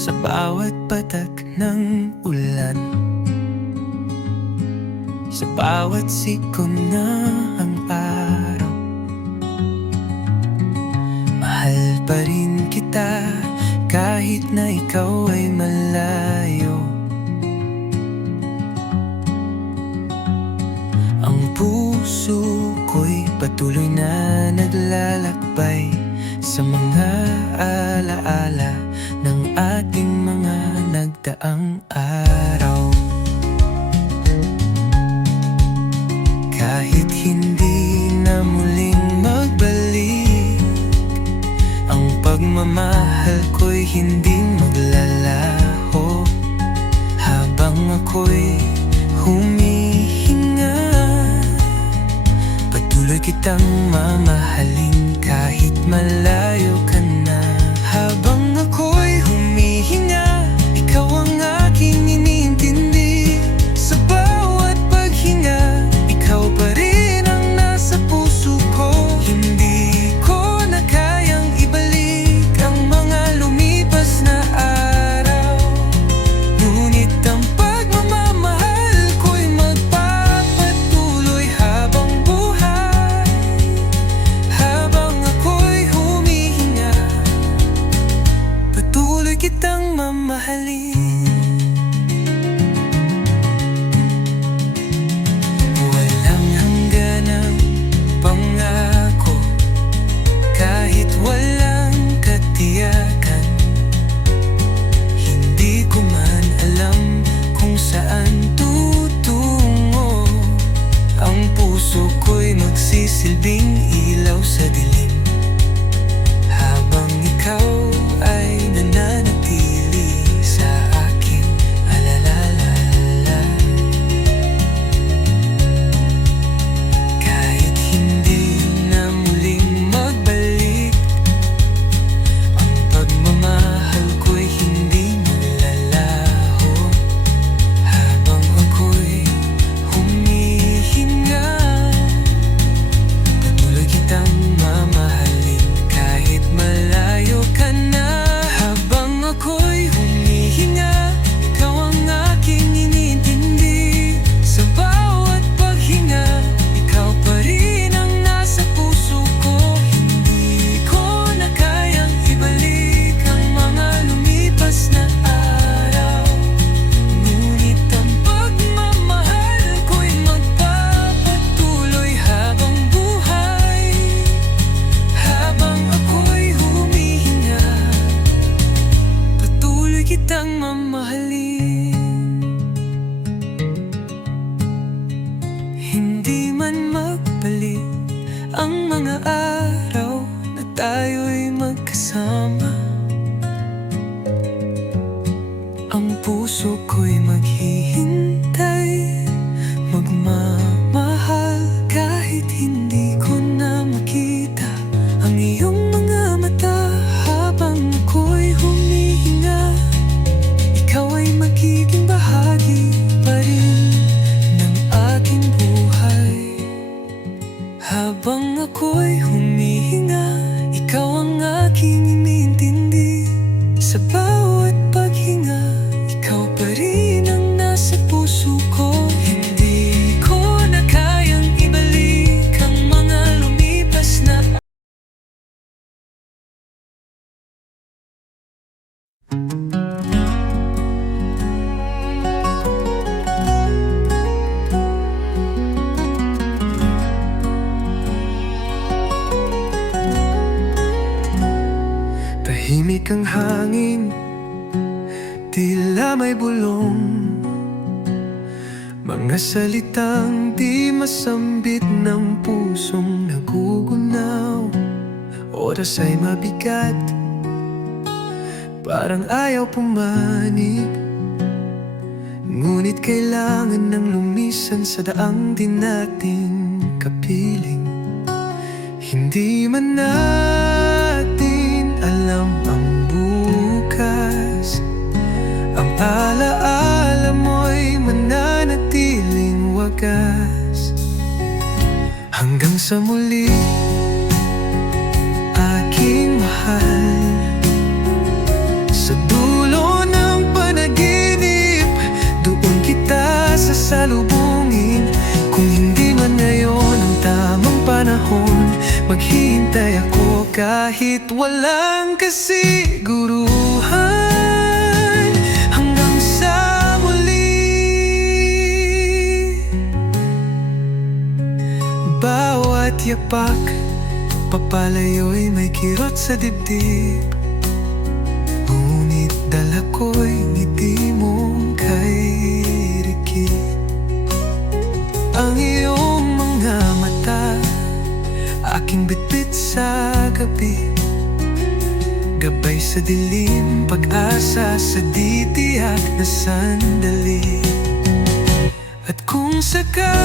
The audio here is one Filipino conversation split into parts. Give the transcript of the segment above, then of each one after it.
sa bawat patak ng ulan, sa bawat sikon ng araw. Mahal pa rin kita kahit na ikaw ay malayo. Ang puso ko'y patuloy na naglalakbay sa mga alaala ng ating mga nagdaang araw. Kahit hindi na muling magbalik, ang pagmamahal ko'y hindi maglalaho. Habang ako'y humihinga, patuloy kitang mamahalin kahit malayo ka na. Habang ako'y humihinga, ikaw ang aking iniintindi. Sa bawat paghinga, ikaw pa rin ang nasa puso ko. Hindi ko na kayang ibalik ang mga lumipas na araw. Ngunit ang pagmamahal ko'y magpapatuloy habang buhay. Habang ako'y humihinga, patuloy kitang mamahalin. Walang hangganang pangako, kahit walang katiyakan. Hindi ko man alam kung saan tutungo. Ang puso ko'y magsisilbing ilaw sa dilim, habang ikaw ay nananatili sa aking alaala. Kahit hindi na muling magbalik, ang pagmamahal ko'y hindi maglalaho. Habang ako'y humihinga, patuloy kitang mamahalin kahit malayo ka na. Habang ako'y humihinga, ikaw ang aking iniintindi. Sa bawat paghinga, ikaw pa rin ang nasa puso ko. Hindi ko na kayang ibalik ang mga lumipas na araw. Ngunit ang pagmamahal ko'y magpapatuloy habang buhay. Habang ako'y humihinga, patuloy kitang mamahalin. Hindi man magbalik ang mga araw na tayo'y magkasama, ang puso ko'y maghihintay, magmamahal kahit hindi ko na makita ang iyong mga mata. Habang ako'y humihinga, ikaw ay magiging bahagi pa rin ng aking buhay. Habang ako'y humihinga, ikaw ang aking iniintindi. Sa bawat paghinga, ikaw pa rin ang nasa puso ko. Hindi ko na kayang ibalik ang mga lumipas na. Tahimik ang hangin, tila may bulong. Mga salitang di masambit ng pusong nagugunaw. Oras ay mabigat, parang ayaw pumanig. Ngunit kailangan ng lumisan sa daang di natin kapiling. Hindi man natin alam ang bukas, ang alaala mo'y mananatiling wagas. Hanggang sa muli, aking mahal, sa dulo kahit walang kasiguruhan, hanggang sa muli. Bawat yapak, papalayo'y may kirot sa dibdib, ngunit dala ko'y ngiti mong kay Ricky. Ang iyong mga mata, aking bitbit sa gabi, gabay sa dilim, pag-asa sa di tiyak na sandali. At kung sakaling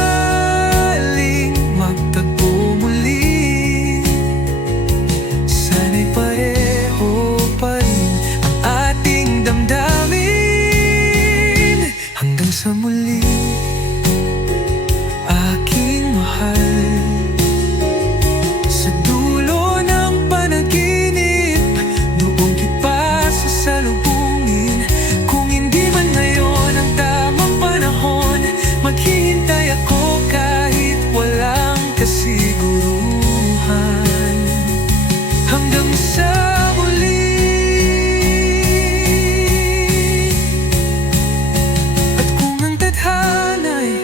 magtagpo muli, sana'y pareho pa rin ang ating damdamin. Hanggang sa muli, aking mahal. Sa dulo ng panaginip, doon kita sasalubungin. Kung hindi man ngayon ang tamang panahon, maghihintay ako kahit walang kasiguruhan, hanggang sa muli. At kung ang tadhana'y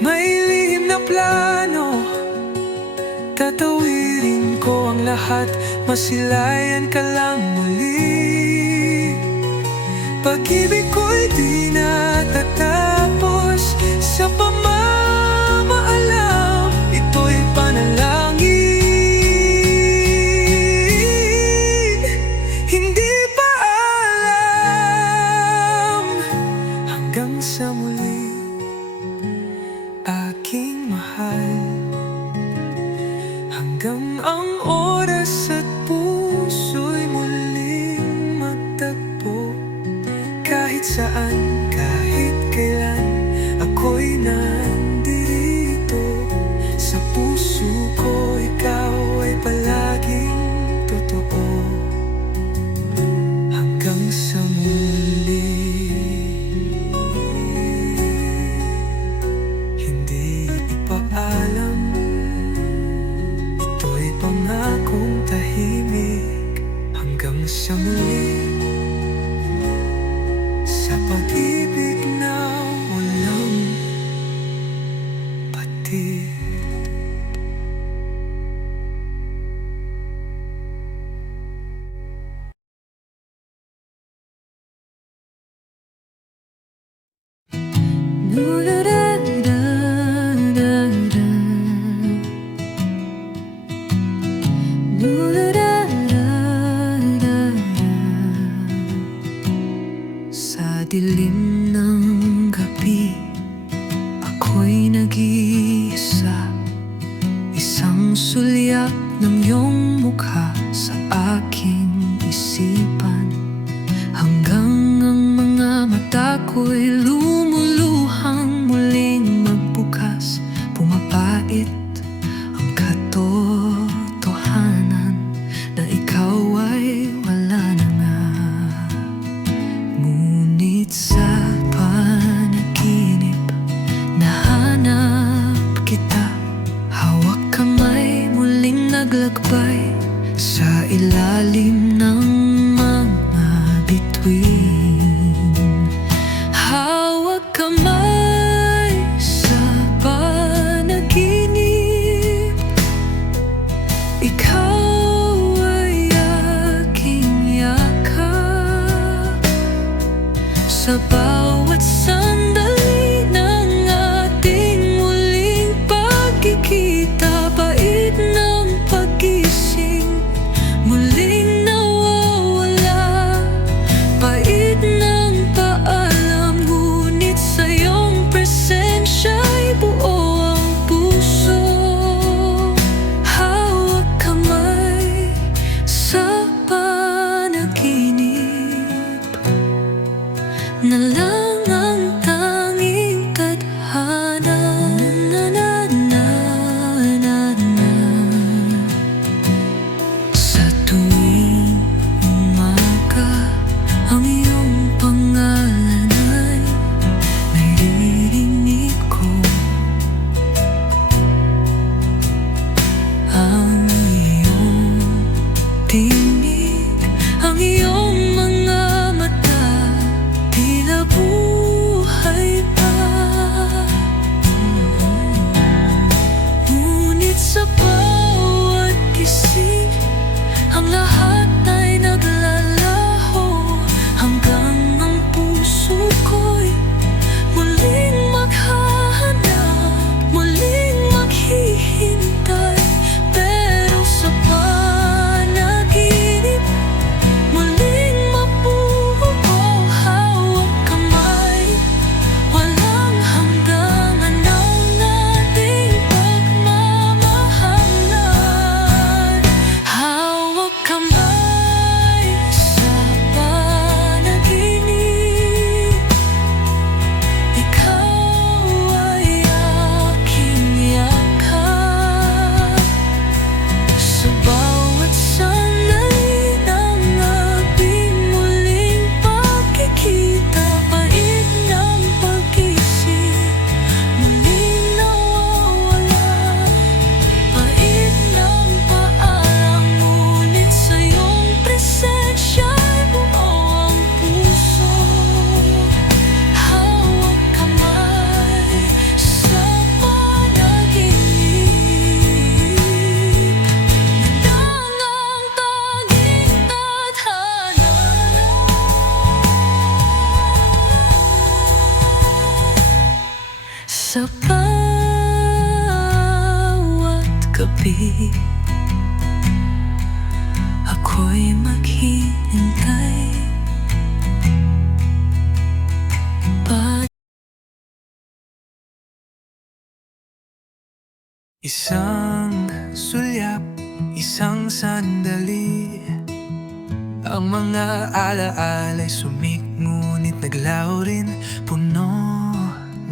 may lihim na plano, tatawirin ko ang lahat, masilayan ka lang muli. Pag-ibig ko'y di natatapos sa pamamaalam, ito'y panalangin, hindi pa alam. Hanggang sa muli, aking mahal. Hanggang ang oras at puso'y muling magtagpo, kahit saan, kahit kailan, ako'y nandito. Sa puso ko, ikaw ay palaging totoo, hanggang sa muli. Hindi ipaalam, ito'y pangakong tahimik, hanggang sa muli. Sa pag-ibig na walang patid. Sa dilim ng gabi, ako'y nag-iisa, isang sulyap ng iyong mukha sa aking isipan. Hanggang ang mga mata ko'y lumuluhang muling magbukas, pumapait ang katotohanan na ikaw ay wala na nga. Ngunit sa panaginip, nahanap kita, hawak kamay muling naglakbay sa ilalim ng mga bituin. Hawak kamay sa panaginip, ikaw ay aking yakap. Sa bawat sandali ng ating muling pagkikita, pait ng pag-ising muling nawawala, pait ng paalam, ngunit sa iyong presensya'y buo ang puso. Hawak kamay sa panaginip, ko'y maghihintay. Isang sulyap, isang sandali, ang mga alaala'y sumik, ngunit naglaho rin. Puno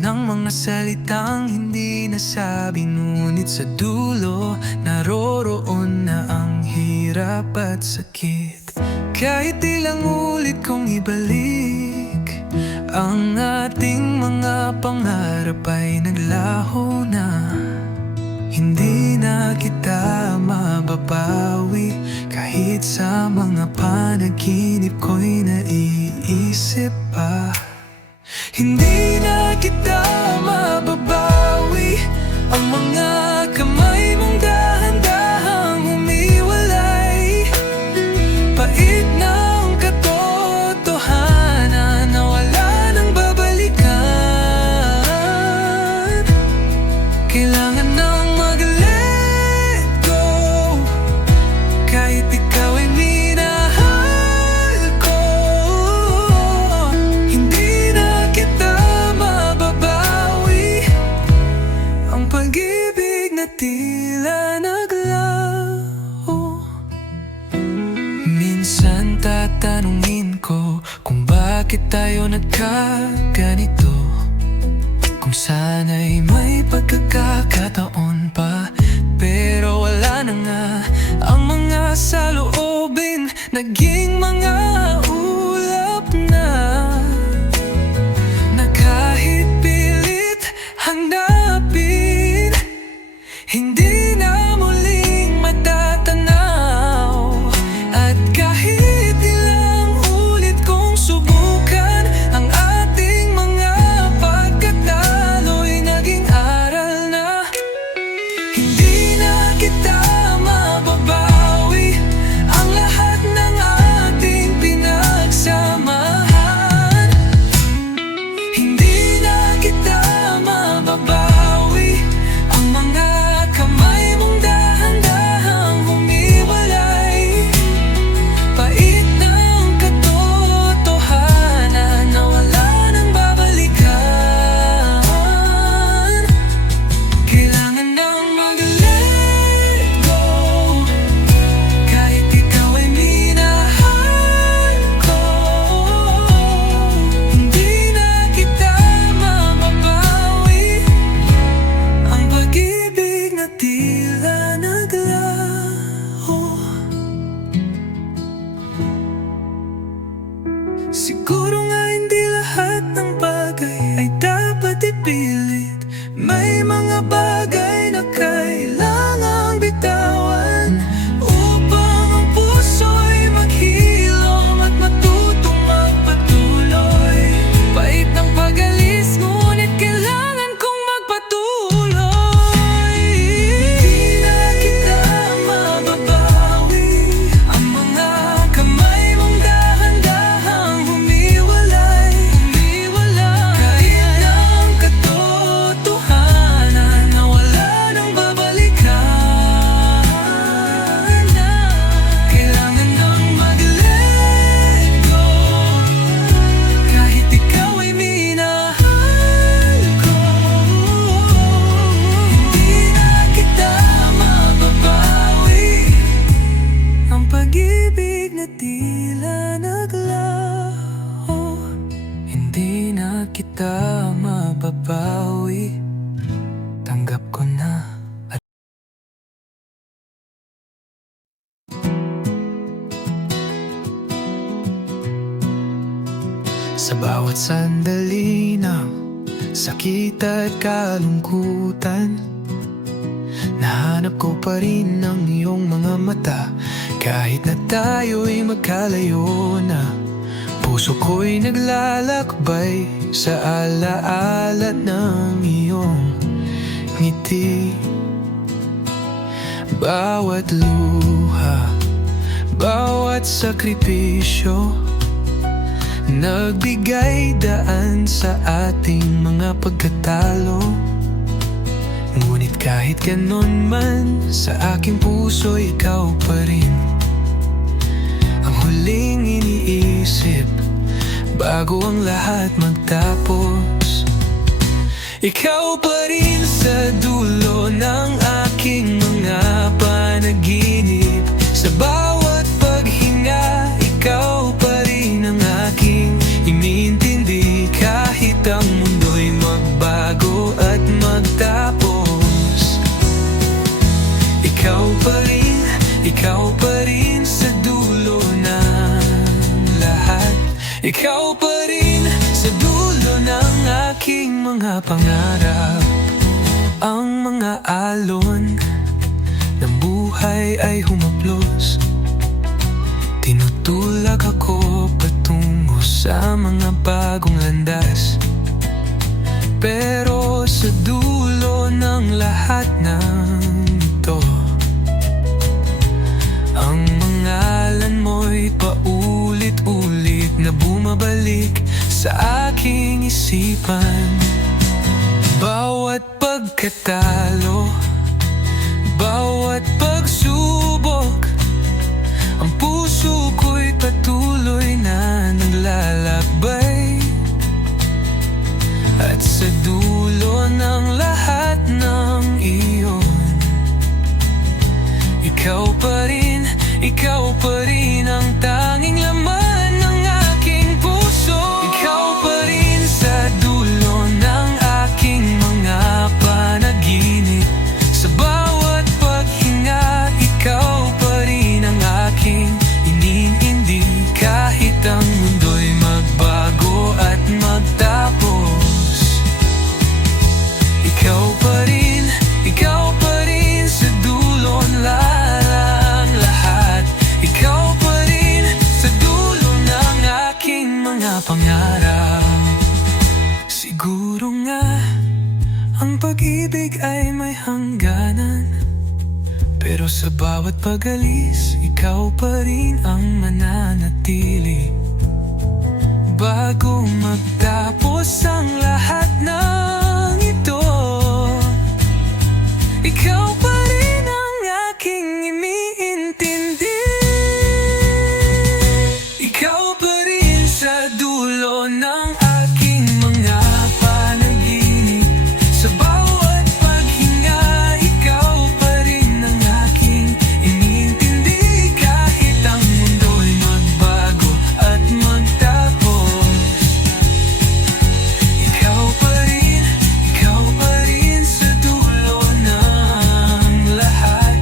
ng mga salitang hindi nasabi, ngunit sa dulo naroroon na ang hirap at sakit. Kahit ilang ulit kong ibalik, ang ating mga pangarap ay naglaho na. Hindi na kita mababawi, kahit sa mga panaginip ko'y naiisip pa. Hindi na kita mababawi, ang mga kamay mong dahan-dahang humiwalay. Pait na ang katotohanan na wala nang babalikan. Kailangan nang mag-let go, kahit ikaw ay minahal ko. Hindi na kita mababawi, ang pag-ibig na tila naglaho. Minsan tatanungin ko kung bakit tayo nagkaganito, kung sana'y may pagkakataon pa. Pero wala na nga, ang mga saloobin naging mga ulap na, na kahit pilit hanapin, hindi na muling matatanaw. At kahit ilang ulit kong subukan, ang ating mga pagkatalo'y naging aral na. Hindi na kita mababawi, ang lahat ng ating pinagsamahan. Hindi na kita mababawi, ang mga kamay mong dahan-dahang humiwalay. Pait na ang katotohanan na wala nang babalikan. Kailangan nang mag-let go, kahit ikaw ay minahal ko. Hindi na kita mababawi, ang pag-ibig na tila naglaho. Siguro nga hindi lahat ng bagay ay dapat ipilit. May mga bagay na kailangang bitawan, upang ang puso'y maghilom at matutong magpatuloy. Pait ng pag-alis, ngunit kailangan kong magpatuloy. Hindi na kita mababawi, ang mga kamay mong dahan-dahang humiwalay. Kahit na ang katotohanan na wala nang babalikan. Kailangan nang mag-let go, kahit ikaw ay minahal ko. Hindi na kita mababawi, ang pag-ibig na tila naglaho. Hindi na kita mababawi, tanggap ko na. Sa bawat sandali ng sakit at kalungkutan, nahanap ko pa rin ang iyong mga mata. Kahit na tayo'y magkalayo na, puso ko'y naglalakbay sa alaala ng iyong ngiti. Bawat luha, bawat sakripisyo, nagbigay daan sa ating mga pagkatalo. Ngunit kahit ganon man, sa aking puso ikaw pa rin bago ang lahat magtapos. Ikaw pa rin sa dulo ng aking mga panaginip. Sa bawat paghinga, ikaw pa rin ang aking iniintindi. Kahit ang mundo'y magbago at magtapos, ikaw pa rin sa dulo ng lahat. Ikaw pa rin sa dulo ng aking mga pangarap. Ang mga alon ng buhay ay humaplos, tinutulak ako patungo sa mga bagong landas. Pero sa dulo ng lahat ng ito, ang pangalan mo'y paulit-ulit na bumabalik sa aking isipan. Bawat pagkatalo, bawat pagsubok, ang puso ko'y patuloy na naglalakbay. At sa dulo ng lahat ng iyon, ikaw pa rin ang tanging laman ng aking puso. Ikaw pa rin sa dulo ng aking mga panaginip. Sa bawat paghinga, ikaw pa rin ang aking iniintindi. Kahit ang mundo'y magbago at magtapos, ikaw pa rin sa dulo ng lahat. Ikaw pa rin sa dulo ng aking mga pangarap. Siguro nga ang pag-ibig ay may hangganan, pero sa bawat pag-alis, ikaw pa rin ang mananatili. Bago magtapos ang lahat ng ito, ikaw pa rin ang aking iniintindi. Ikaw pa rin sa dulo ng aking mga panaginip. Sa bawat paghinga, ikaw pa rin ang aking iniintindi. Kahit ang mundo'y magbago at magtapos, ikaw pa rin sa dulo ng lahat.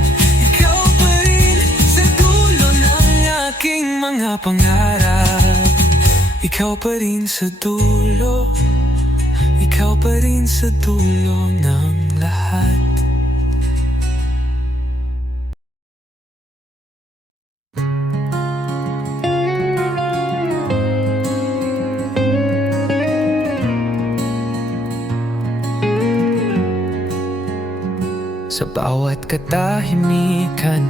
Ikaw pa rin sa dulo ng aking mga pangarap. Ikaw pa rin sa dulo, ikaw pa rin sa dulo ng lahat. Sa bawat katahimikan,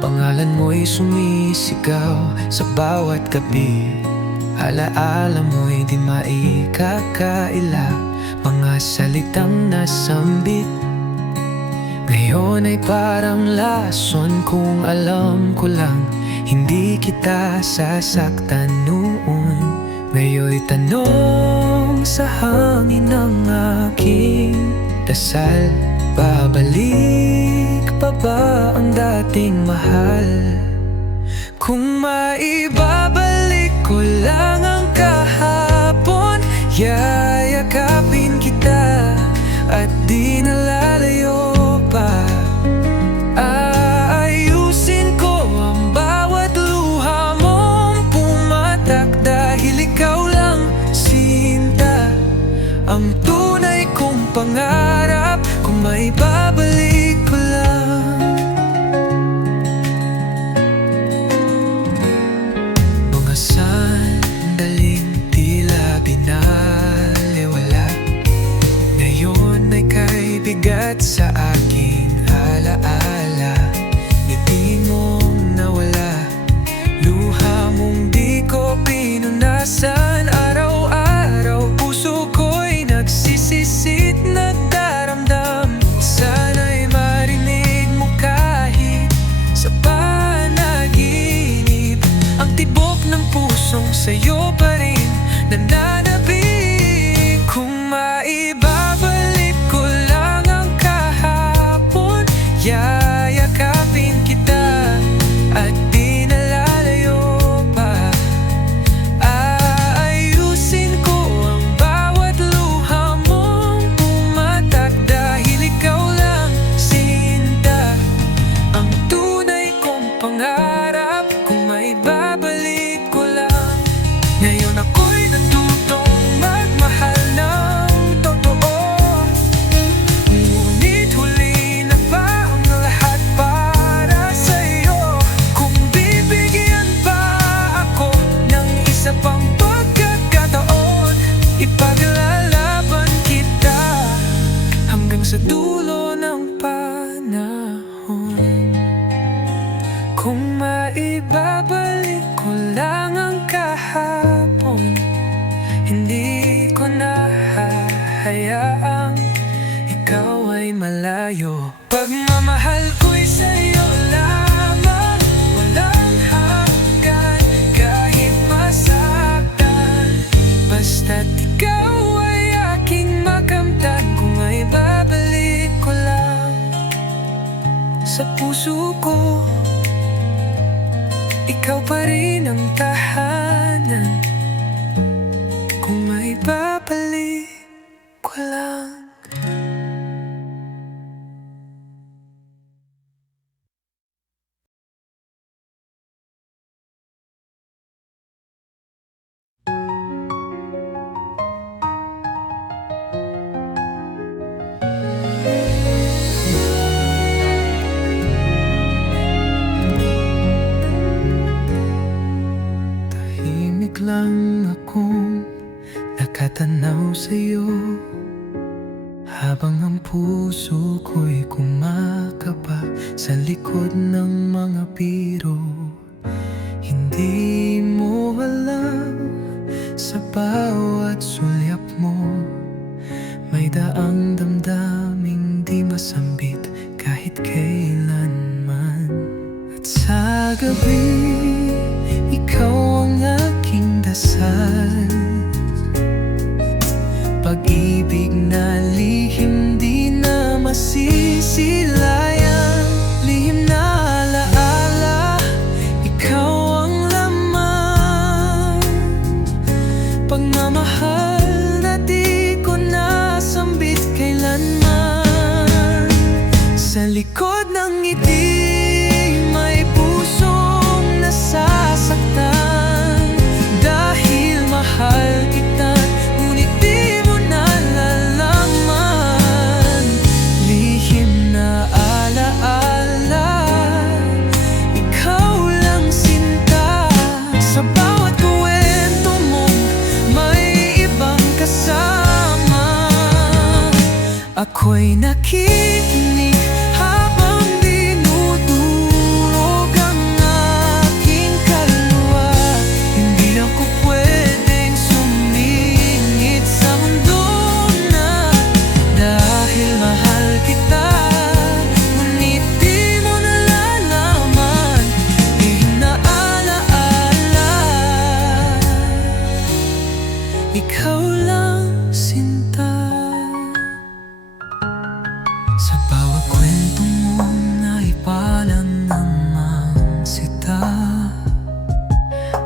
pangalan mo'y sumisigaw. Sa bawat gabi, alaala mo'y di maikakaila. Mga salitang nasambit ngayon ay parang lason. Kung alam ko lang, hindi kita sasaktan noon. Ngayon'y tanong sa hangin ng aking dasal. Babalik pa ba ang dating mahal? Kung maibabalik ko lang ang kahapon, yayakapin kita at di nalalayo pa. Aayusin ko ang bawat luha mong pumatak, dahil ikaw lang, Sinta, ang tunay kong pangarap. Kung maibabalik ko lang, mga sandaling tila binaliwala, ngayon ay kay bigat sa aking alaala. Ngiti mong nawala, luha mong di ko pinunasan. Araw-araw puso ko'y nagsisisit, nagdaramdam. Sana'y marinig mo kahit sa panaginip, ang tibok ng pusong sa'yo pa rin nananabik. Kung maibabalik ko lang ang kahapon, yayakapin kita at di nalalayo pa. Aayusin ko ang bawat luha mong pumatak, dahil ikaw lang sinta ang tunay kong pangarap. Kung maibabalik ko lang, ngayon ako'y natutong magmahal ng totoo. Ngunit huli na ba ang lahat para sa'yo? Kung bibigyan pa ako ng isa pang pagkakataon, ipaglalaban kita hanggang sa dulo ng panahon. Kung maibabalik ko lang ang kahapon, hindi ko na hahayaang ikaw ay malayo. Pagmamahal ko'y sa'yo lamang, walang hanggan, kahit masaktan. Basta't ikaw ay aking makamtan. Kung maibabalik ko lang sa puso ko, ikaw pa rin ang tahanan. Kung maibabalik ko lang. Tahimik lang akong nakatanaw sa'yo, habang ang puso ko'y kumakaba sa likod ng mga biro. Hindi mo alam, sa bawat sulyap mo may daang damdaming di masambit kahit kailanman. At sa gabi, ikaw ang aking dasal, pag-ibig na lihim di na masisilayan. Lihim na alaala, ikaw ang laman. Pagmamahal na di ko nasambit kailanman. Sa likod ng ngiti may pusong nasasaktan, dahil mahal kita, ngunit di mo nalalaman. Lihim na alaala, ikaw lang sinta. Sa bawat kwento mo may ibang kasama. Ako'y nakikinig habang dinudurog ang aking kaluluwa. Hindi na ko pwedeng sumingit sa mundo na, dahil mahal kita, ngunit di mo nalalaman. Lihim na alaala, ikaw lang sinta. Sa bawat kwento mo na ipalang namang sita,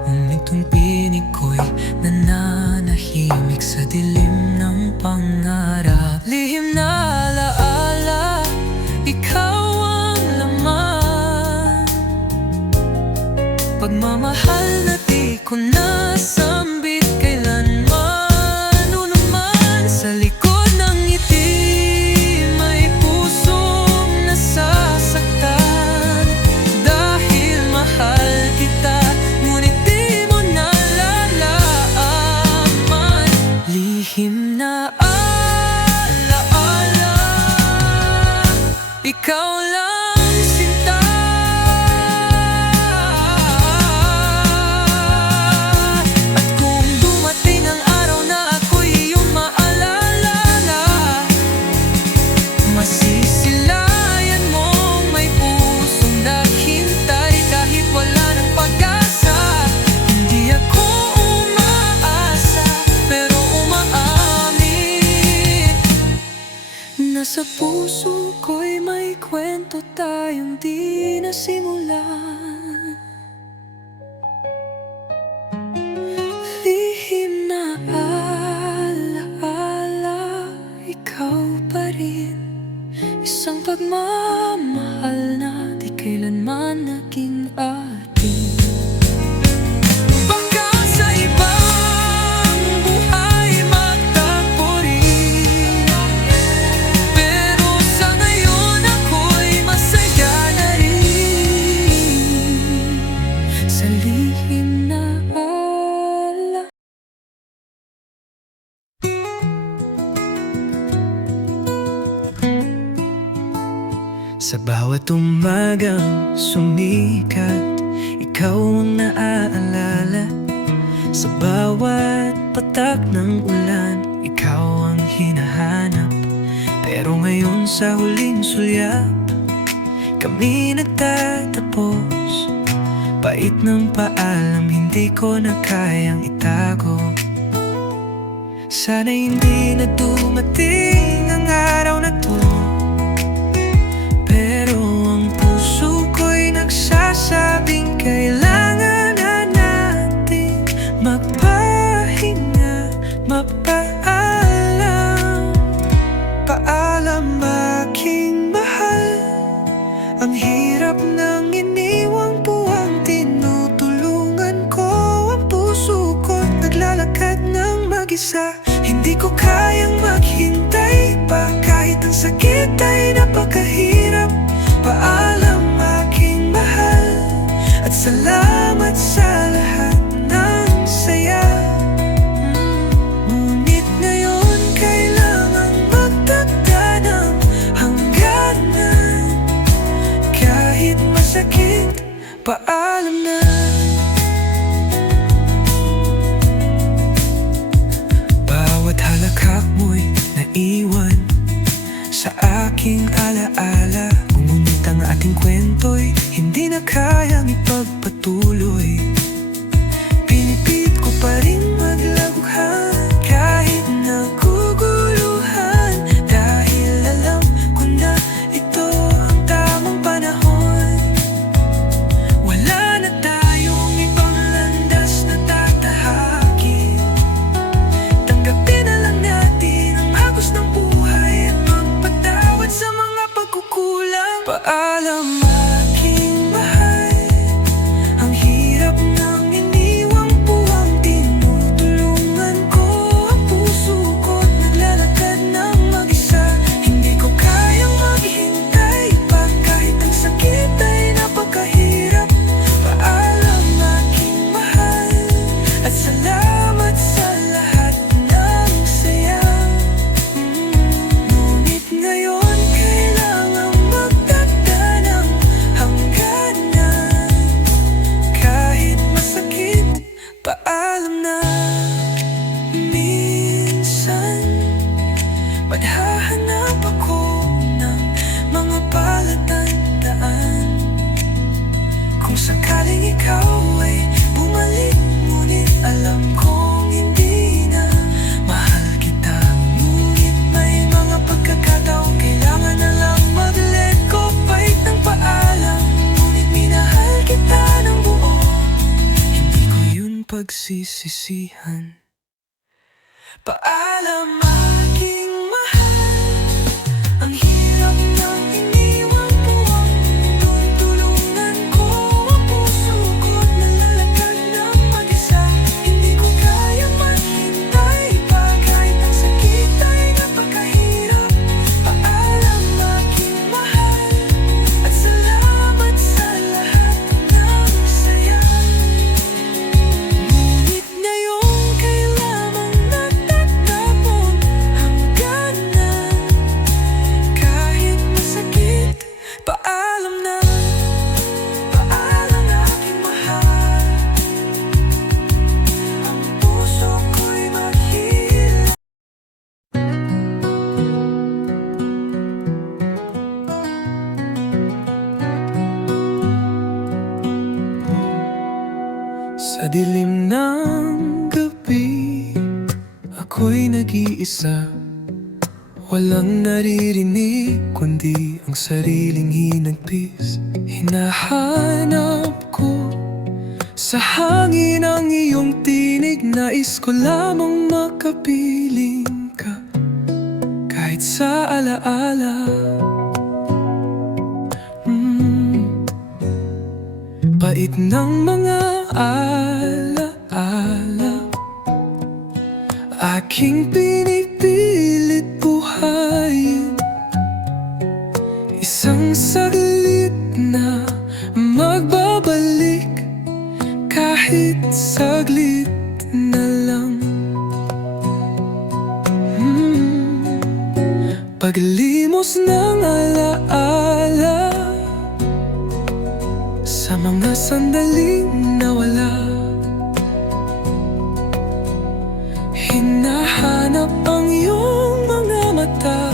umintong pinig ko'y nananahimik sa dilim ng pangarap. Lihim na alaala, ikaw ang laman. Pagmamahal na di ko nasambit kailanman. O naman, sa likod ng ngiti may pusong nasasaktan, dahil mahal kita, ngunit di mo nalalaman. Lihim na alaala, ikaw lang sinta. At kwento tayong di nasimulan. Lihim na alaala, ikaw pa rin. Isang pagmamahal na di kailanman naging atin. Baka sa ibang buhay magtagpo rin, pero sa ngayon ako'y masaya na rin. Sa lihim na ala. Sa bawat umagang sumikat, ikaw ang naaalala. Sa bawat patak ng ulan, ikaw ang hinahanap. Pero ngayon sa huling sulyap, kami nagtatapos. Pait ng paalam, hindi ko na kayang itago. Sana'y hindi na dumating ang araw na to, pero ang puso ko'y nagsasabing kailangan na natin magpahinga, magpaalam. Paalam aking mahal, ang hirap ng iniwang buwang tinutulungan ko. Ang puso ko naglalakad ng mag-isa, hindi ko kayang maghintay pa kahit ang sakit ay napakahirap. Paalam aking mahal, at salamat sa lahat ng saya. Ngunit ngayon kailangang magtakda ng hangganan. Kahit masakit, paalam na. Bawat halakhak mo'y naiwan sa aking alaala. Ngunit ang ating kwento'y hindi na kayang ipagpatuloy. Pinipit ko pa rin maglaguhan kahit naguguluhan, dahil alam ko na ito ang tamang panahon. Wala na tayong ibang landas na tatahakin. Tanggapin na lang natin ang hagos ng buhay at magpatawad sa mga pagkukulang. Paalam aking mahal, ang hirap ng iniwang buwang tinutulungan ko. Ang puso ko't naglalakad ng mag-isa, hindi ko kayang maghintay pa kahit ang sakit ay napakahirap. Paalam aking mahal, at salamat sa lahat ng saya. Ngunit ngayon kailangang magtakda ng hangganan. Kahit masakit, paalam na. Minsan maghahanap ako ng mga palatandaan, kung sakaling ikaw ay bumalik. Ngunit alam kong hindi na mahal kita. Ngunit may mga pagkakataong kailangan na lang mag-let go. Pait ng paalam, ngunit minahal kita ng buo. Hindi ko yun pagsisisihan. Paalam aking mahal, ang hirap ng iniwang buwang tinutulungan ko. Ang puso ko't nalalakad ng mag-isa, hindi ko kayang maghintay pa kahit ang sakit ay napakahirap. Paalam aking mahal, at salamat sa lahat ng saya. Ngunit ngayon kailangang magtakda ng hangganan. Kahit masakit, paalam na. Paalam aking mahal, ang puso ko'y maghihirap. Sa dilim ng gabi, ako'y nag-iisa. Walang naririnig kundi ang sariling hinagpis. Hinahanap ko sa hangin ang iyong tinig. Nais ko lamang makapiling ka kahit sa alaala. Pait ng mga alaala, aking pinipilit buhayin. Isang saglit na magbabalik, kahit saglit na lang. Paglimos ng alaala sa mga sandaling nawala, hinahanap ang iyong mga mata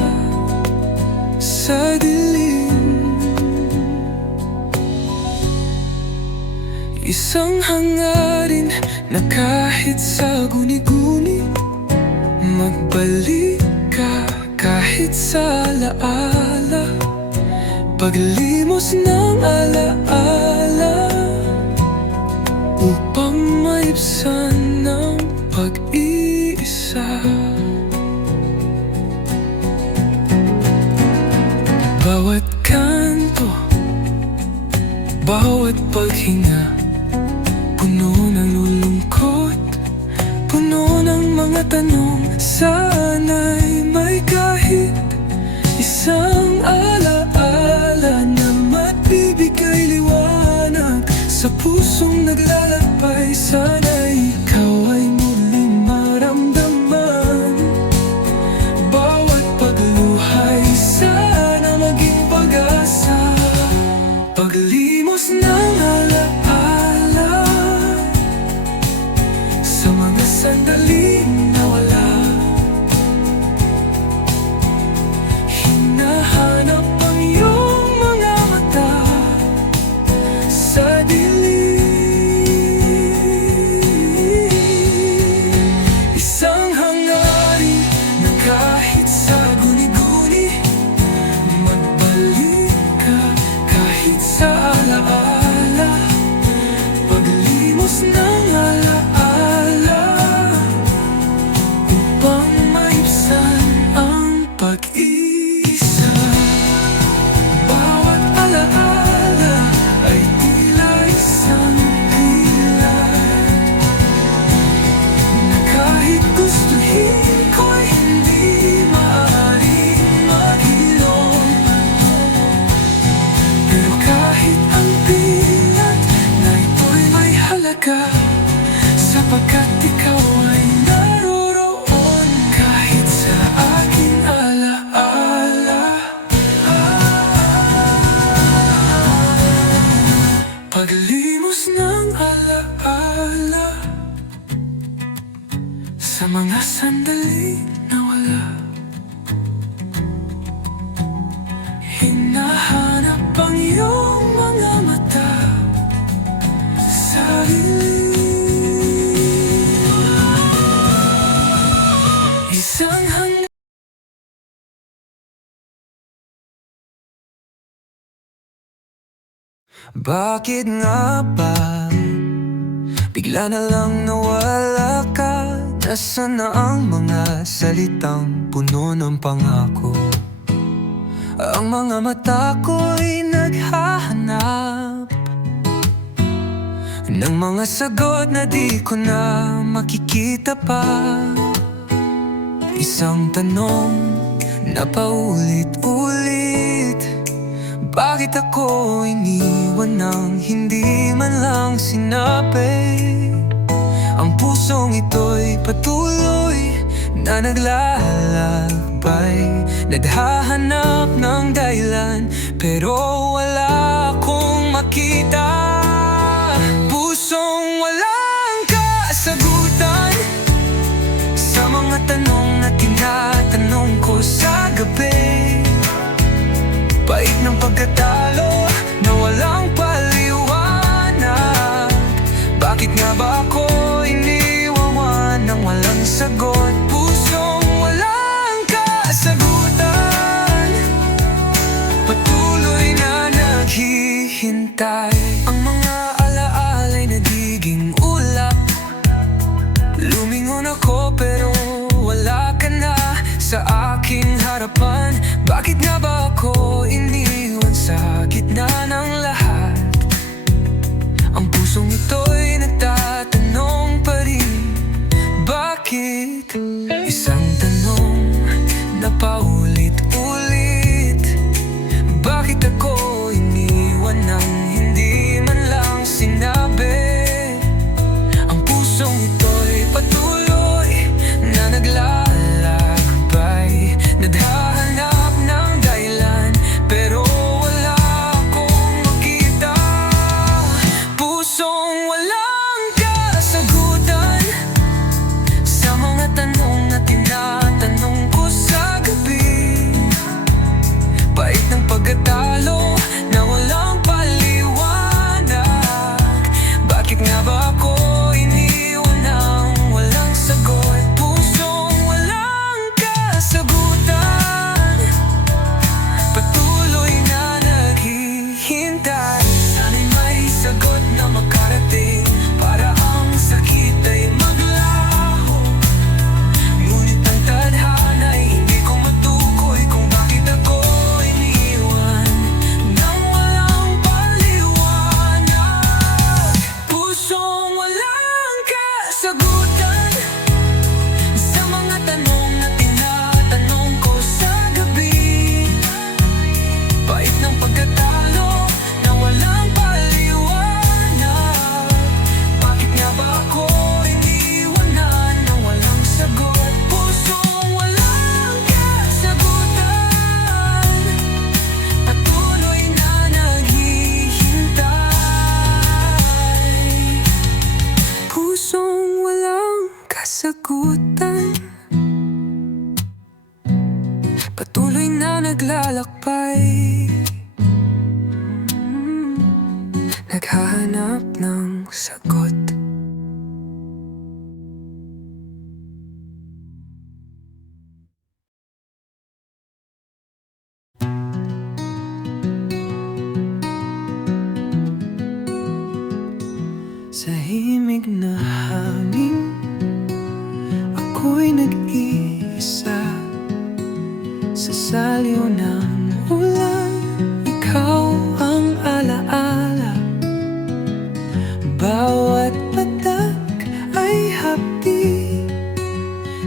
sa dilim. Isang hangarin na kahit sa guni-guni, magbalik ka kahit sa alaala. Paglimos ng alaala upang maibsan ng pag-iisa. Bawat kanto, bawat paghinga, puno ng lulungkot, puno ng mga tanong. Sana'y may kahit isang alaala na magbibigay liwanag sa pusong naglalakbay. Sana'y ikaw ay muling maramdaman. Bawat pagluhay sana maging pag-asa. Paglimos ng alaala sa mga sandaling nawala, hinahanap ang iyong mga mata sa dilim. Isang hangarin na kahit sa guni-guni, magbalik ka kahit sa alaala. Paglimos ng alaala upang maibsan ang pag-isa. Bawat alaala ay tila isang pilay na kahit gustuhin ko'y hindi maaaring maghilom. Pero kahit ang pilat na ito'y may halaga, sapagkat ikaw ay naroroon kahit sa aking alaala. Paglimos ng alaala sa mga sandaling nawala, hinahanap ang iyong mga mata sa dilim. Isang bakit nga ba bigla na lang nawala ka? Nasaan na ang mga salitang puno ng pangako? Ang mga mata ko'y naghahanap ng mga sagot na di ko na makikita pa. Isang tanong na paulit-ulit, bakit ako iniwan ng hindi man lang sinabi? Ang pusong ito'y patuloy na naglalakbay, naghahanap ng dahilan, pero wala akong makita. Pusong walang kasagutan sa mga tanong na tinatanong ko sa gabi. Bait ng pagkatalo na walang paliwanag. Bakit nga ba ako iniwawan ng walang sagot? Pusong walang kasagutan buhay. Ang mga alaala'y nagiging ulap. Lumingon ako pero wala ka na sa aking harapan. Bakit nga ba ako iniwan sa gitna ng lahat? Ang pusong ito'y nagtatanong pa rin. Bakit? Isang tanong na paulit-ulit. Bakit ako iniwan ng hindi man lang sinabi? Ang pusong ito'y patuloy na naglalakbay, naghahanap ng dahilan, pero wala akong makita. Pusong walang kasagutan sa mga tanong na tinatanong ko sa gabi. Pait ng pagkatalo na walang paliwanag. Bakit nga ba ako iniwan ng walang sagot? Pusong walang kasagutan, patuloy na naghihintay. Sana'y may sagot na makarating para ang sakit ay maglaho. Ngunit ang tadhana'y hindi ko matukoy kung bakit ako iniwan nang walang paliwanag. Pusong walang kasagutan sa mga tanong na tinatanong ko sa gabi. Pait ng pagkatalo na walang paliwanag. Bakit nga ba ako iniwanan ng walang sagot? Pusong walang kasagutan, patuloy na naghihintay. Pusong walang kasagutan, patuloy na naglalakbay, naghahanap ng sagot. Sa himig na hangin, ako'y nag-iisa. Sa saliw ng ulan, ikaw ang alaala. Bawat patak ay hapdi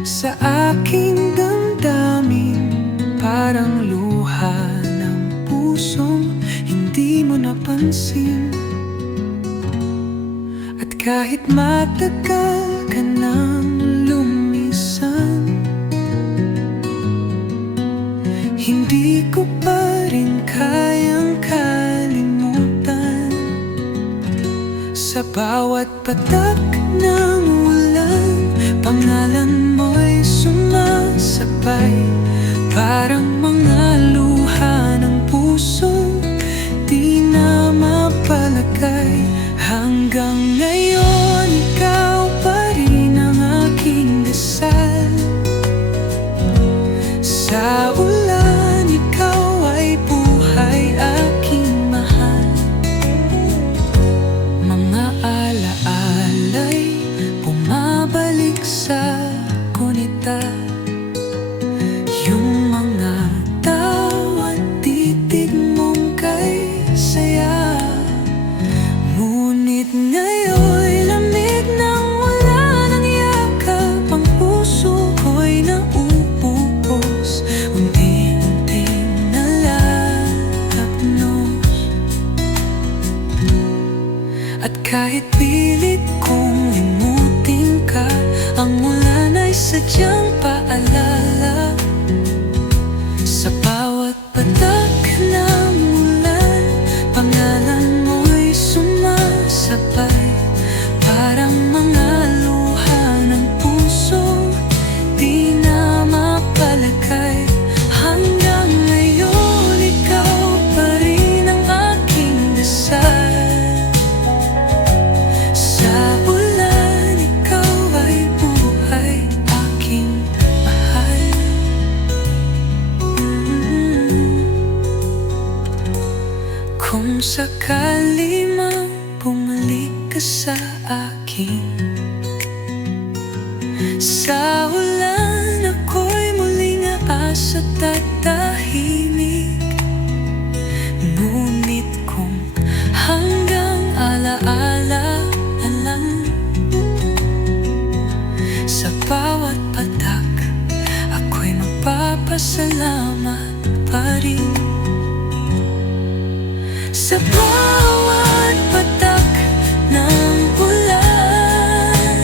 sa aking damdamin. Parang luha ng pusong hindi mo napansin. At kahit matagal ka nang lumisan, hindi ko pa rin kayang kalimutan. Sa bawat patak ng ulan, pangalan mo'y sumasabay. Parang mga luha ng puso di na mapalagay. Hanggang ngayon, ikaw pa rin ang aking dasal. Sa ulan, ikaw ay buhay, aking mahal. Mga alaala'y bumabalik sa kunita. Yung mga tawa at titig mong kay saya. Ngunit ngayon'y lamig nang wala ng yakap. Ang puso ko'y nauubos, unti-unting nalalapnos. At kahit pilit kong limutin ka, ang ulan ay sadyang paalala. Sa bawat patak ng ulan, pangalan mo'y sumasabay. Parang mga luha ng puso di na mapalagay. Hanggang ngayon, ikaw pa rin ang aking dasal. Sa ulan, ikaw ay buhay, aking mahal. ka sa akin. Sa ulan ako'y muling aasa at tahimik, ngunit kung hanggang alaala na lang, sa bawat patak ako'y magpapasalamat pa rin. Sa bawat patak ng ulan,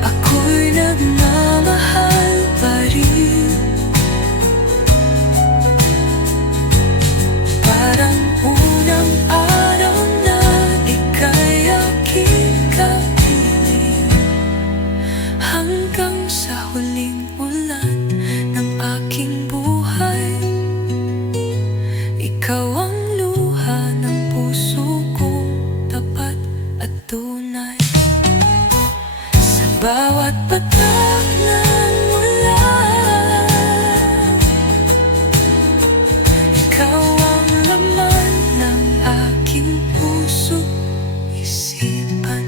ako'y nagmamahal pa rin. Parang unang araw na ika'y aking kapiling, hanggang sa huling ulan ng aking buhay. Ikaw ang luha ng puso kong tapat at tunay. Sa bawat patak ng ulan, ikaw ang laman ng aking puso, isipan.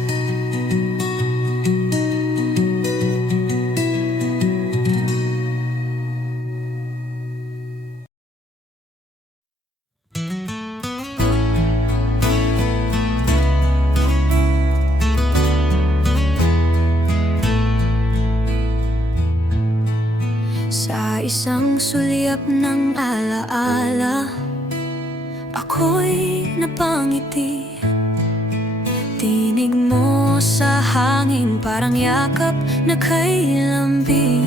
Sa isang sulyap ng alaala, ako'y napangiti. Tinig mo sa hangin, parang yakap na kay lambing.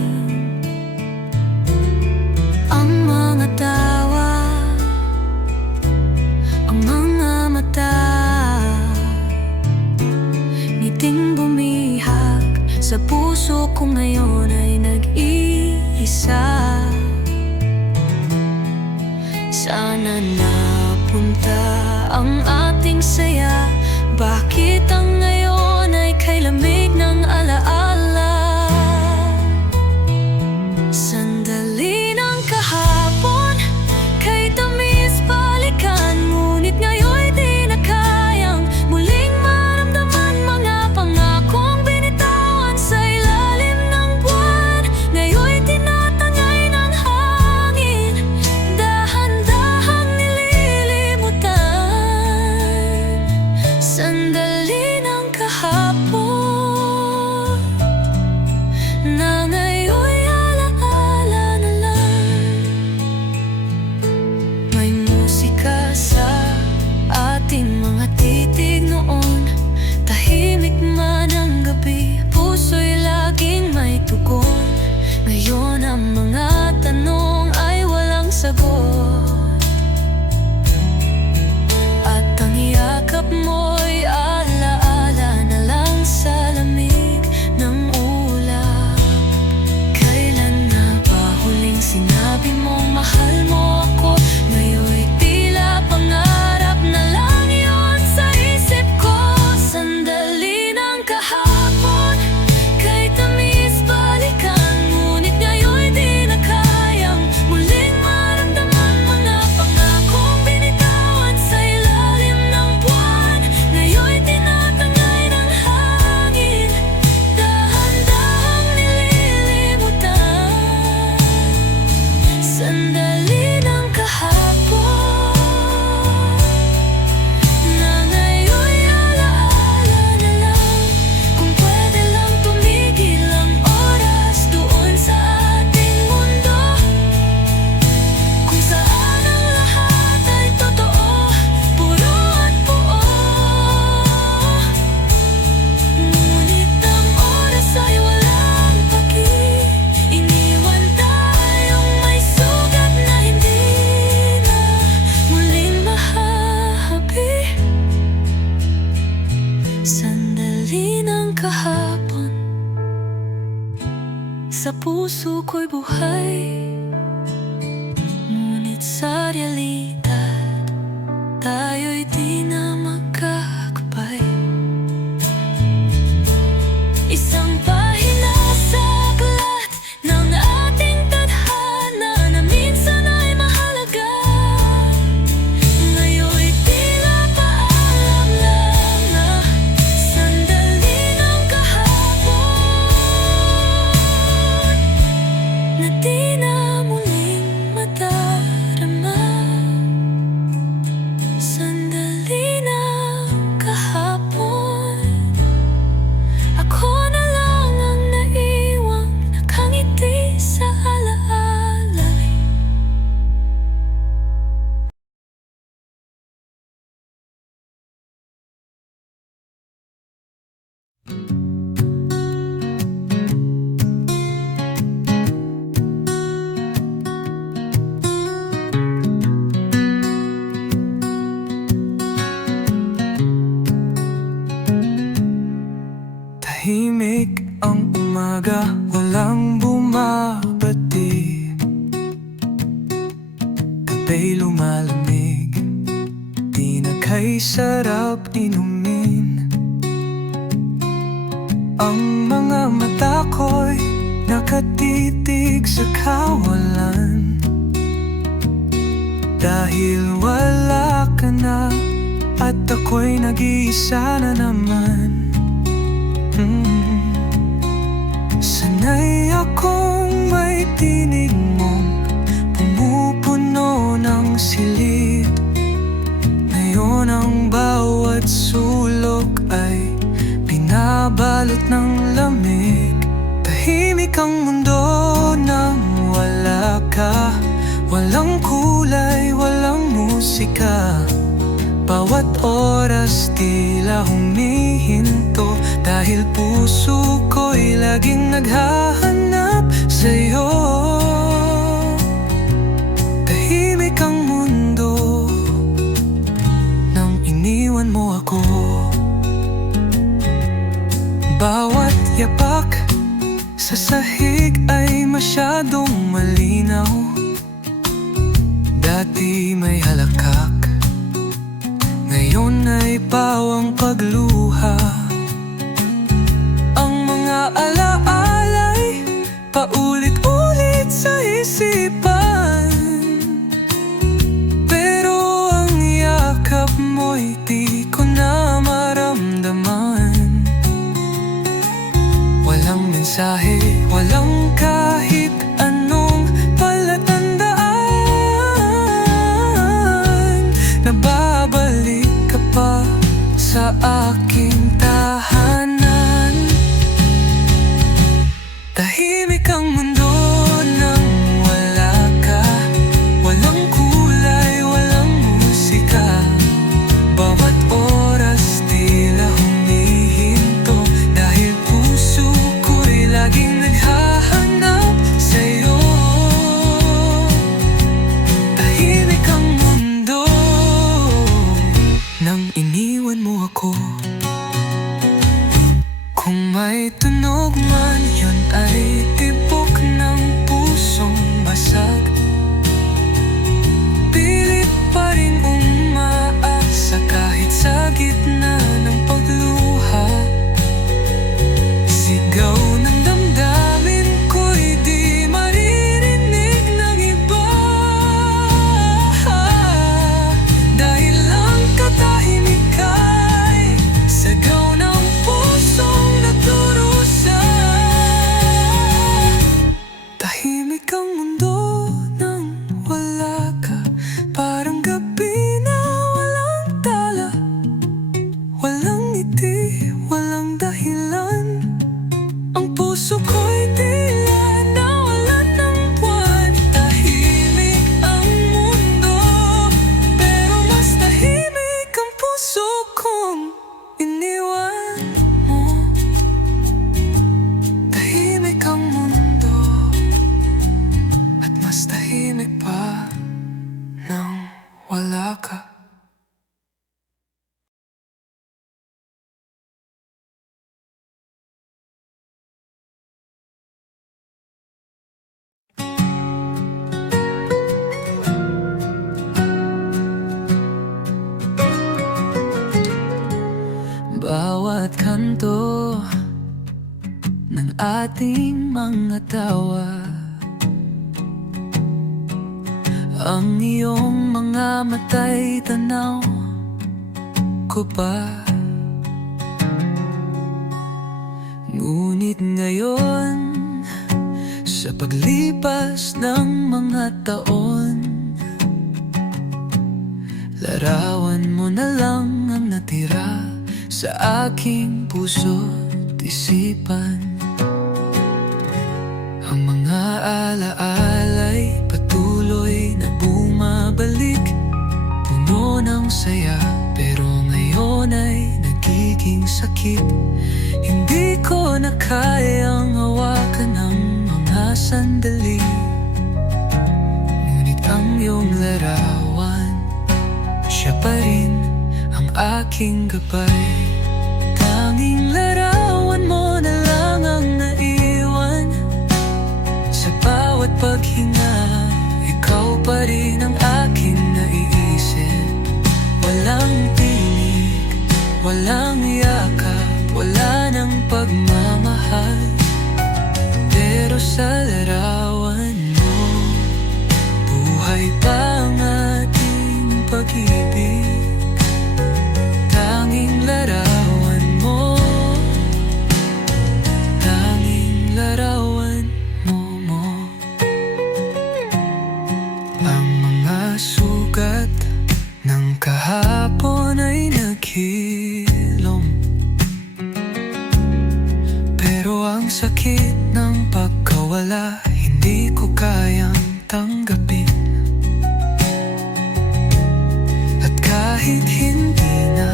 Ang mga tawa, ang mga mata, ngiting bumihag sa puso ko ngayon ay nag-iisa. Sana napunta ang ating saya. Bakit ang ngayon ay kay lamig ng alaala? Sandali ng kahapon, kay tamis balikan, ngunit ngayon'y di na kayang muling maramdaman mga pangakong binitawan sa ilalim ng buwan. Ngayon'y tinatangay ng hangin, dahan-dahang nililimutan. Sandali ng kahapon, na ngayon'y alaala na lang. May musika sa ating mga titig noon, tahimik man ang gabi, puso'y laging may tugon. Ngayon ang mga tanong ay walang sagot, at ang yakap mo'y alaala na lang sa lamig ng ulap. Kailan na ba huling sinabi mong mahal mo ako? Ngayon'y tila pangarap na lang yun sa isip ko. Sandali ng kahapon, kay tamis balikan, ngunit ngayon'y di na kayang muling maramdaman mga pangakong binitawan sa ilalim ng buwan. Ngayon'y tinatangay ng hangin, dahan-dahang nililimutan. Sandali ng kahapon, na ngayon'y alaala na lang. Kung pwede lang tumigil ang oras doon sa ating mundo, kung saan ang lahat ay totoo, puro at buo. Ngunit ang oras ay walang paki, iniwan tayong may sugat na hindi na muling mahahabi. Sandali ng kahapon, sa puso ko'y buhay, ngunit sa realidad tayo'y di na magkakapay. Isang pahina sa aklat ng ating tadhana na minsan ay mahalaga. Ngayon'y tila paalam lang na Tahimik ang umaga, walang bumabati. Gabay lumalamig, di na kay sarap inumin. Ang mga mata ko'y nakatitig sa kawalan. Dahil wala ka na at ako'y nag-iisa na naman. Sanay akong may tinig mong pumupuno ng silid. Ngayon ang bawat sulok ay binabalot ng lamig. Tahimik ang mundo nang wala ka. Walang kulay, walang musika. Bawat oras tila humihinto, dahil puso ko'y laging naghahanap sa'yo. Tahimik ang mundo nang iniwan mo ako. Bawat yapak sa sahig ay masyadong malinaw. Dati may halakak, ngayon ay pawang pagluha. Ang mga alaalay paulit-ulit sa isipan, pero ang yakap mo'y di ko na maramdaman. Walang mensahe, walang kahit anong palatandaan. Nababalik ka pa sa aking tahanan. Tahimik ang mundo nang wala ka. Walang kulay, walang musika. Bawat oras tila humihinto, dahil puso ko'y laging naghahanap sa'yo. Tahimik ang mundo nang iniwan mo ako. Kung may tunog man, yun ay tibok ng pusong basag. Pilit pa rin umaasa kahit sa gitna ng pagluha. Sigaw ng damdamin ko'y di maririnig ng iba, dahil ang katahimik ay sigaw ng pusong nagdurusa. Tahimik ang mundo nang wala ka. Parang gabi na walang tala. Walang ngiti, walang dahilan. Ang puso ko'y tila nawalan ng buwan. Tahimik ang mundo, pero mas tahimik ang puso kong iniwan mo. Tahimik ang mundo, at mas tahimik pa nang wala ka. Bawat kanto ng ating mga tawa, ang iyong mga mata'y tanaw ko pa. Ngunit ngayon, sa paglipas ng mga taon, larawan mo na lang ang natira sa aking puso't isipan. Ang mga alaalay patuloy na bumabalik, puno ng saya, pero ngayon ay nagiging sakit. Hindi ko na kayang hawakan ang mga sandali, ngunit ang iyong larawan, siya pa rin ang aking gabay. Tanging larawan mo walang yakap, wala ng pagmamahal. Pero sa larawan mo, buhay pa ang ating pag-ibig. Tanging larawan mo, tanging larawan mo. Ang mga sugat ng kahapon ay naghilom, pero ang sakit ng pagkawala hindi ko kayang tanggapin. At kahit hindi na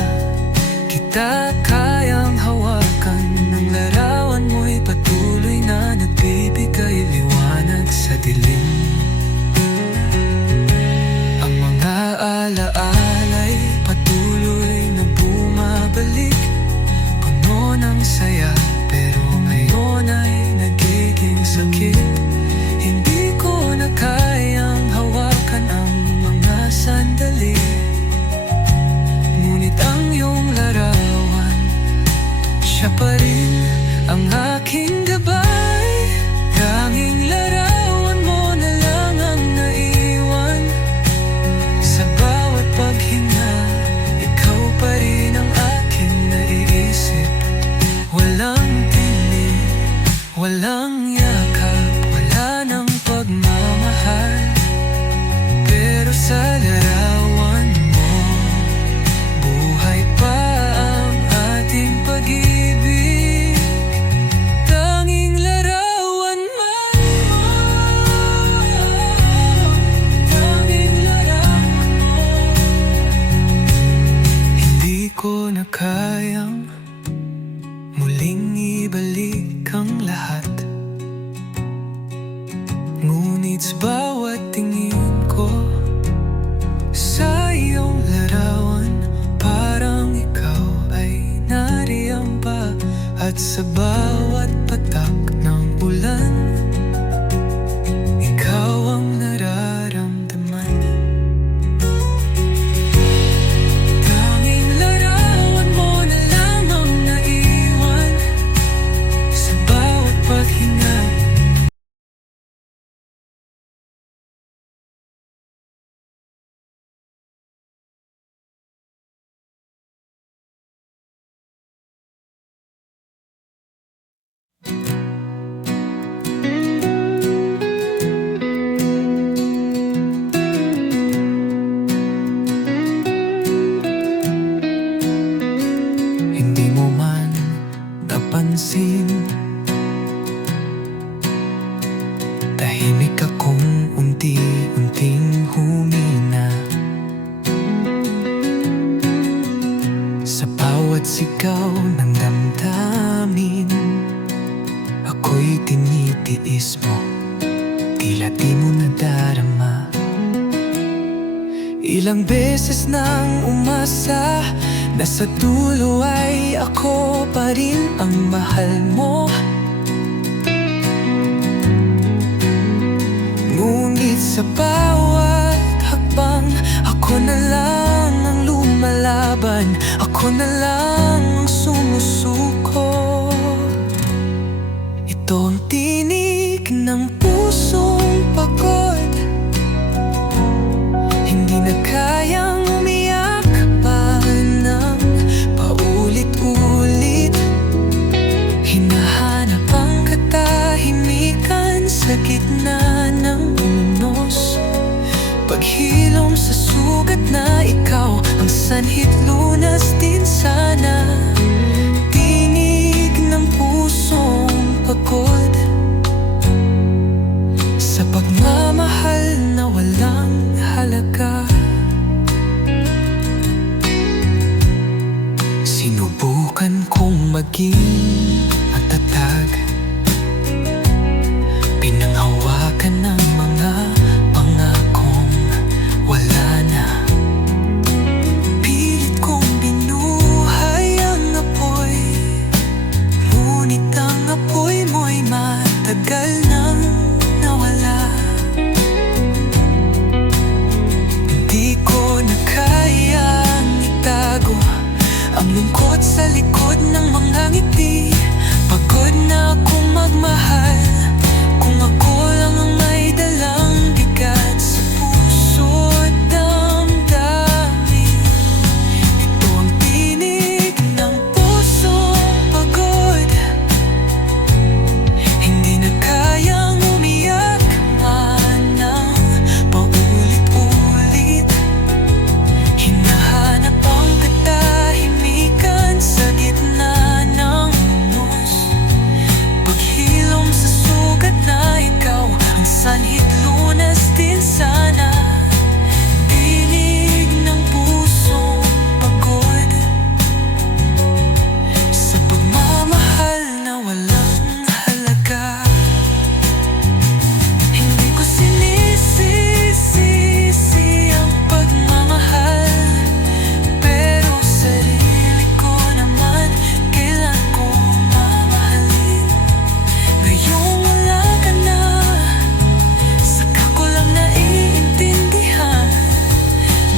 kita kayang hawakan, ng larawan mo'y patuloy na nagbibigay liwanag sa dilim. Ang mga alaala'y patuloy na bumabalik, puno ng saya, pero ngayon ay nagiging sakit. Hindi ko na kayang hawakan ang mga sandali, ngunit ang iyong larawan, siya pa rin ang aking gabay. Tanging larawan mo na lang ang naiwan. Sa bawat paghinga, ikaw pa rin ang aking naiisip. Walang tinig, walang yakap, wala ng pagmamahal. Pero sa larawan mo, buhay pa ang ating pag-ibig. Tanging larawan mo, tanging larawan mo. Hindi ko na kayang muling ibalik ang lahat, ngunit sa bawat tingin ko sa iyong larawan, parang ikaw ay nariyan pa. At sa bawat patak ng ulan, ikaw ang nararamdaman. Tanging larawan mo na lang ang naiwan. Sa bawat paghinga, hindi mo man napansin, tahimik akong unti-unting humina. Sa bawat sigaw ng damdamin, ako'y tinitiis mo, tila di mo nadarama. Ilang beses nang umasa na sa dulo ay ako pa rin ang mahal mo, ngunit sa bawat hakbang, ako na lang ang lumalaban, ako na lang ang sumusuko. Ito ang tinig ng pusong pagod, hindi na kayang umiyak pa ng paulit-ulit. Hinahanap ang katahimikan sa gitna ng unos, paghilom sa sugat na ikaw ang sanhit, lunas din sana. Tinig ng pusong pagod, sa pagmamahal na walang halaga. Sinubukan kong maging matatag, pinanghawakan ng mga pangakong wala na. Pilit kong binuhay ang apoy, ngunit ang apoy mo'y matagal nang nawala. Hindi ko na kayang itago ang malungkot sa likod ng mga ngiti. Pagod na akong magmahal, kung ako lang ang may dalang bigat sa puso at damdamin. Ito ang tinig ng pusong pagod, hindi na kayang umiyak man ng paulit-ulit. Hinahanap ang katahimikan sa gitna ng unos. Paghilom sa sugat na ikaw ang sanhit, lunas din sana. Tinig ng pusong pagod, sa pagmamahal na walang halaga. Hindi ko sinisisi ang pagmamahal, pero sarili ko naman kailan ko mamahalin. Ngayong wala ka na, saka ko lang naiintindihan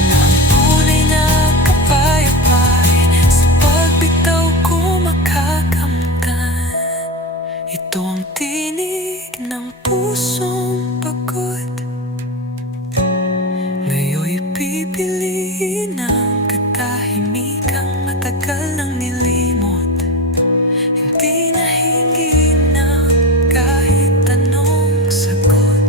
na ang tunay na kapayapaan sa pagbitaw ko makakamtan. Ito ang tinig ng pusong pagod, ngayon'y pipiliin ang katahimikang matagal nang nilimot. Hindi na hingi ng kahit anong sagot.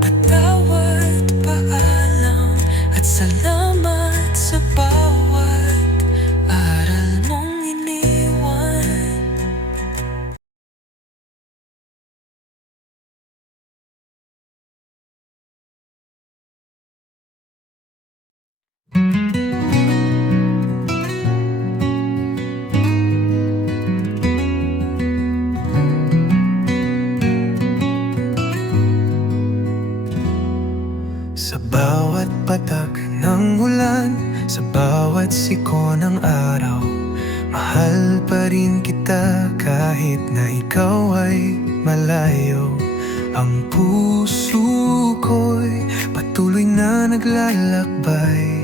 Patawad, paalam at salamat sa bawat aral mong iniwan. Sa bawat patak ng ulan, sa bawat siko ng araw, mahal pa rin kita kahit na ikaw ay malayo. Ang puso ko'y patuloy na naglalakbay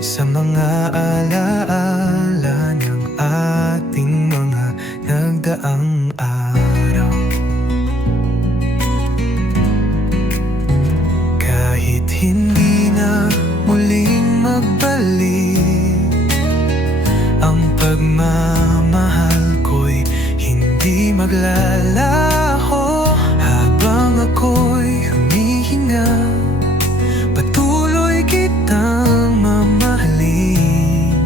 sa mga alaala ng ating mga nagdaang araw. Kahit hindi na muling magbalik, ang pagmamahal ko'y hindi maglalaho. Habang ako'y humihinga, patuloy kitang mamahalin.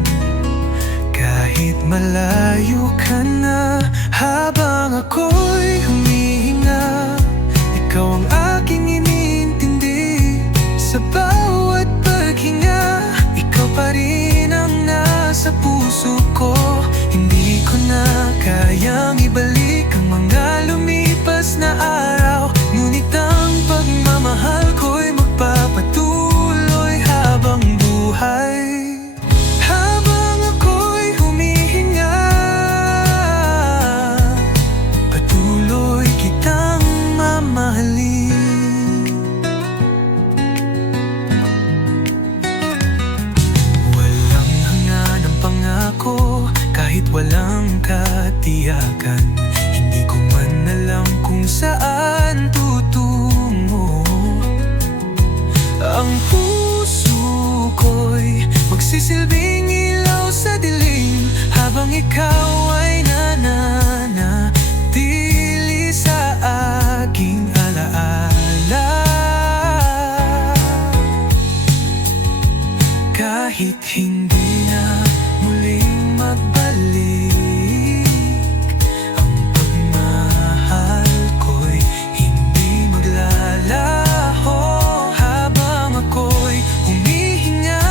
Kahit malayo ka na, habang ako'y humihinga, ikaw ang aking iniintindi. Sa bawat paghinga, ikaw pa rin ang nasa puso ko. Hindi ko na kayang ibalik ang mga lumipas na araw, ngunit ang pagmamahal ko'y magpapatuloy habang buhay. Habang ako'y humihinga, patuloy kitang mamahalin. Walang hanga ng pangako, kahit walang katiyakan. Hindi ko man alam kung saan tutungo. Ang puso ko'y magsisilbing ilaw sa dilim, habang ikaw ay nananatili sa aking alaala. Kahit hindi na muling magbalik, ang pagmahal ko'y hindi maglalaho. Habang ako'y humihinga,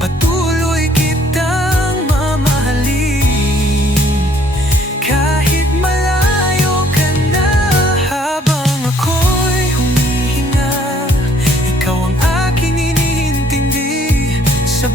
patuloy kitang mamahalin. Kahit malayo ka na, habang ako'y humihinga, ikaw ang aking iniintindi. Sa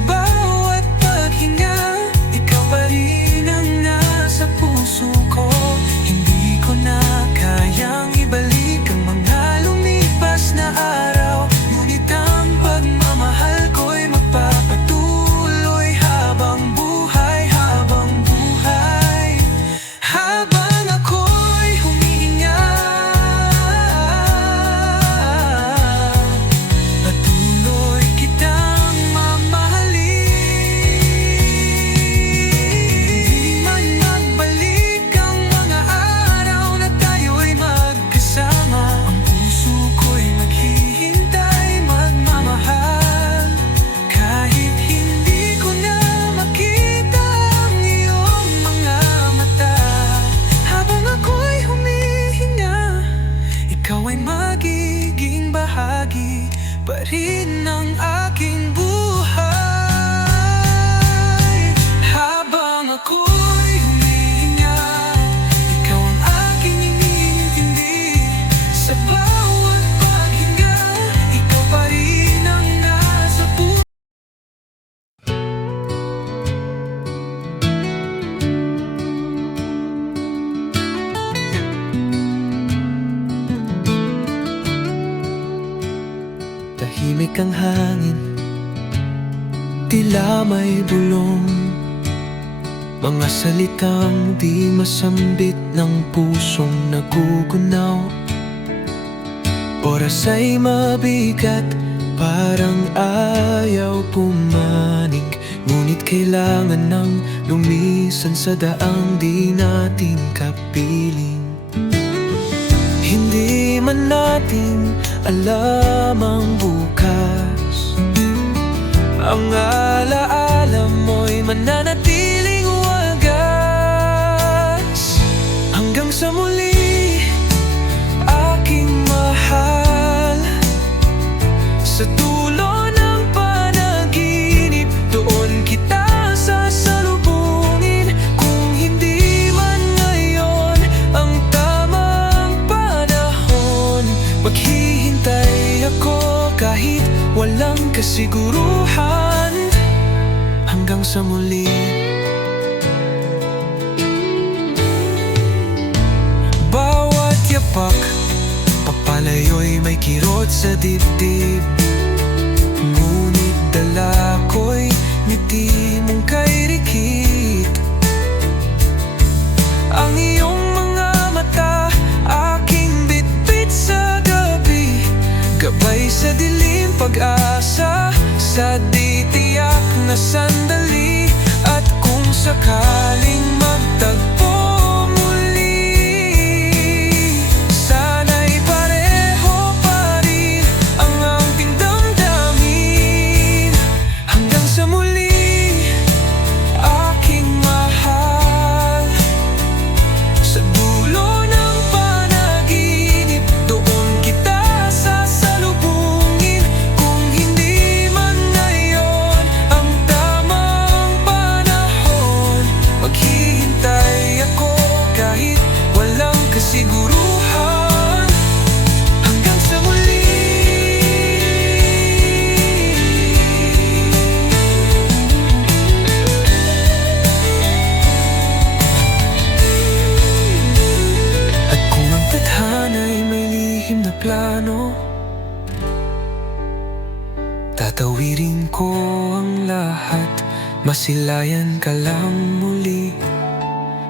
ang hangin, tila may bulong, mga salitang di masambit ng pusong nagugunaw. Oras ay mabigat, parang ayaw pumanig, ngunit kailangan nang lumisan sa daang di natin kapiling. Hindi man natin alam ang bukas, ang alaala mo'y mananatiling wagas. Hanggang sa muli, aking mahal, sa dulo ng panaginip, doon kita sasalubungin. Kung hindi man ngayon ang tamang panahon, maghihintay ako kahit walang kasiguruhan. Hanggang sa muli. Bawat yapak, papalayo'y may kirot sa dibdib, ngunit dala ko'y ngiti mong kay rikit. Ang iyong mga mata, aking bitbit sa gabi, gabay sa dilim, pag-asa sa di tiyak na sandali. At kung sakaling magtagpo muli, sana'y pareho pa rin ang ating damdamin. Hanggang sa muli, aking mahal, sa dulo ng panaginip, doon kita sasalubungin. Kung hindi man ngayon ang tamang panahon, maghihintay ako kahit walang kasiguruhan. Hanggang sa muli. At kung ang tadhana'y may lihim na plano, tatawirin ko ang lahat, masilayan ka lang muli.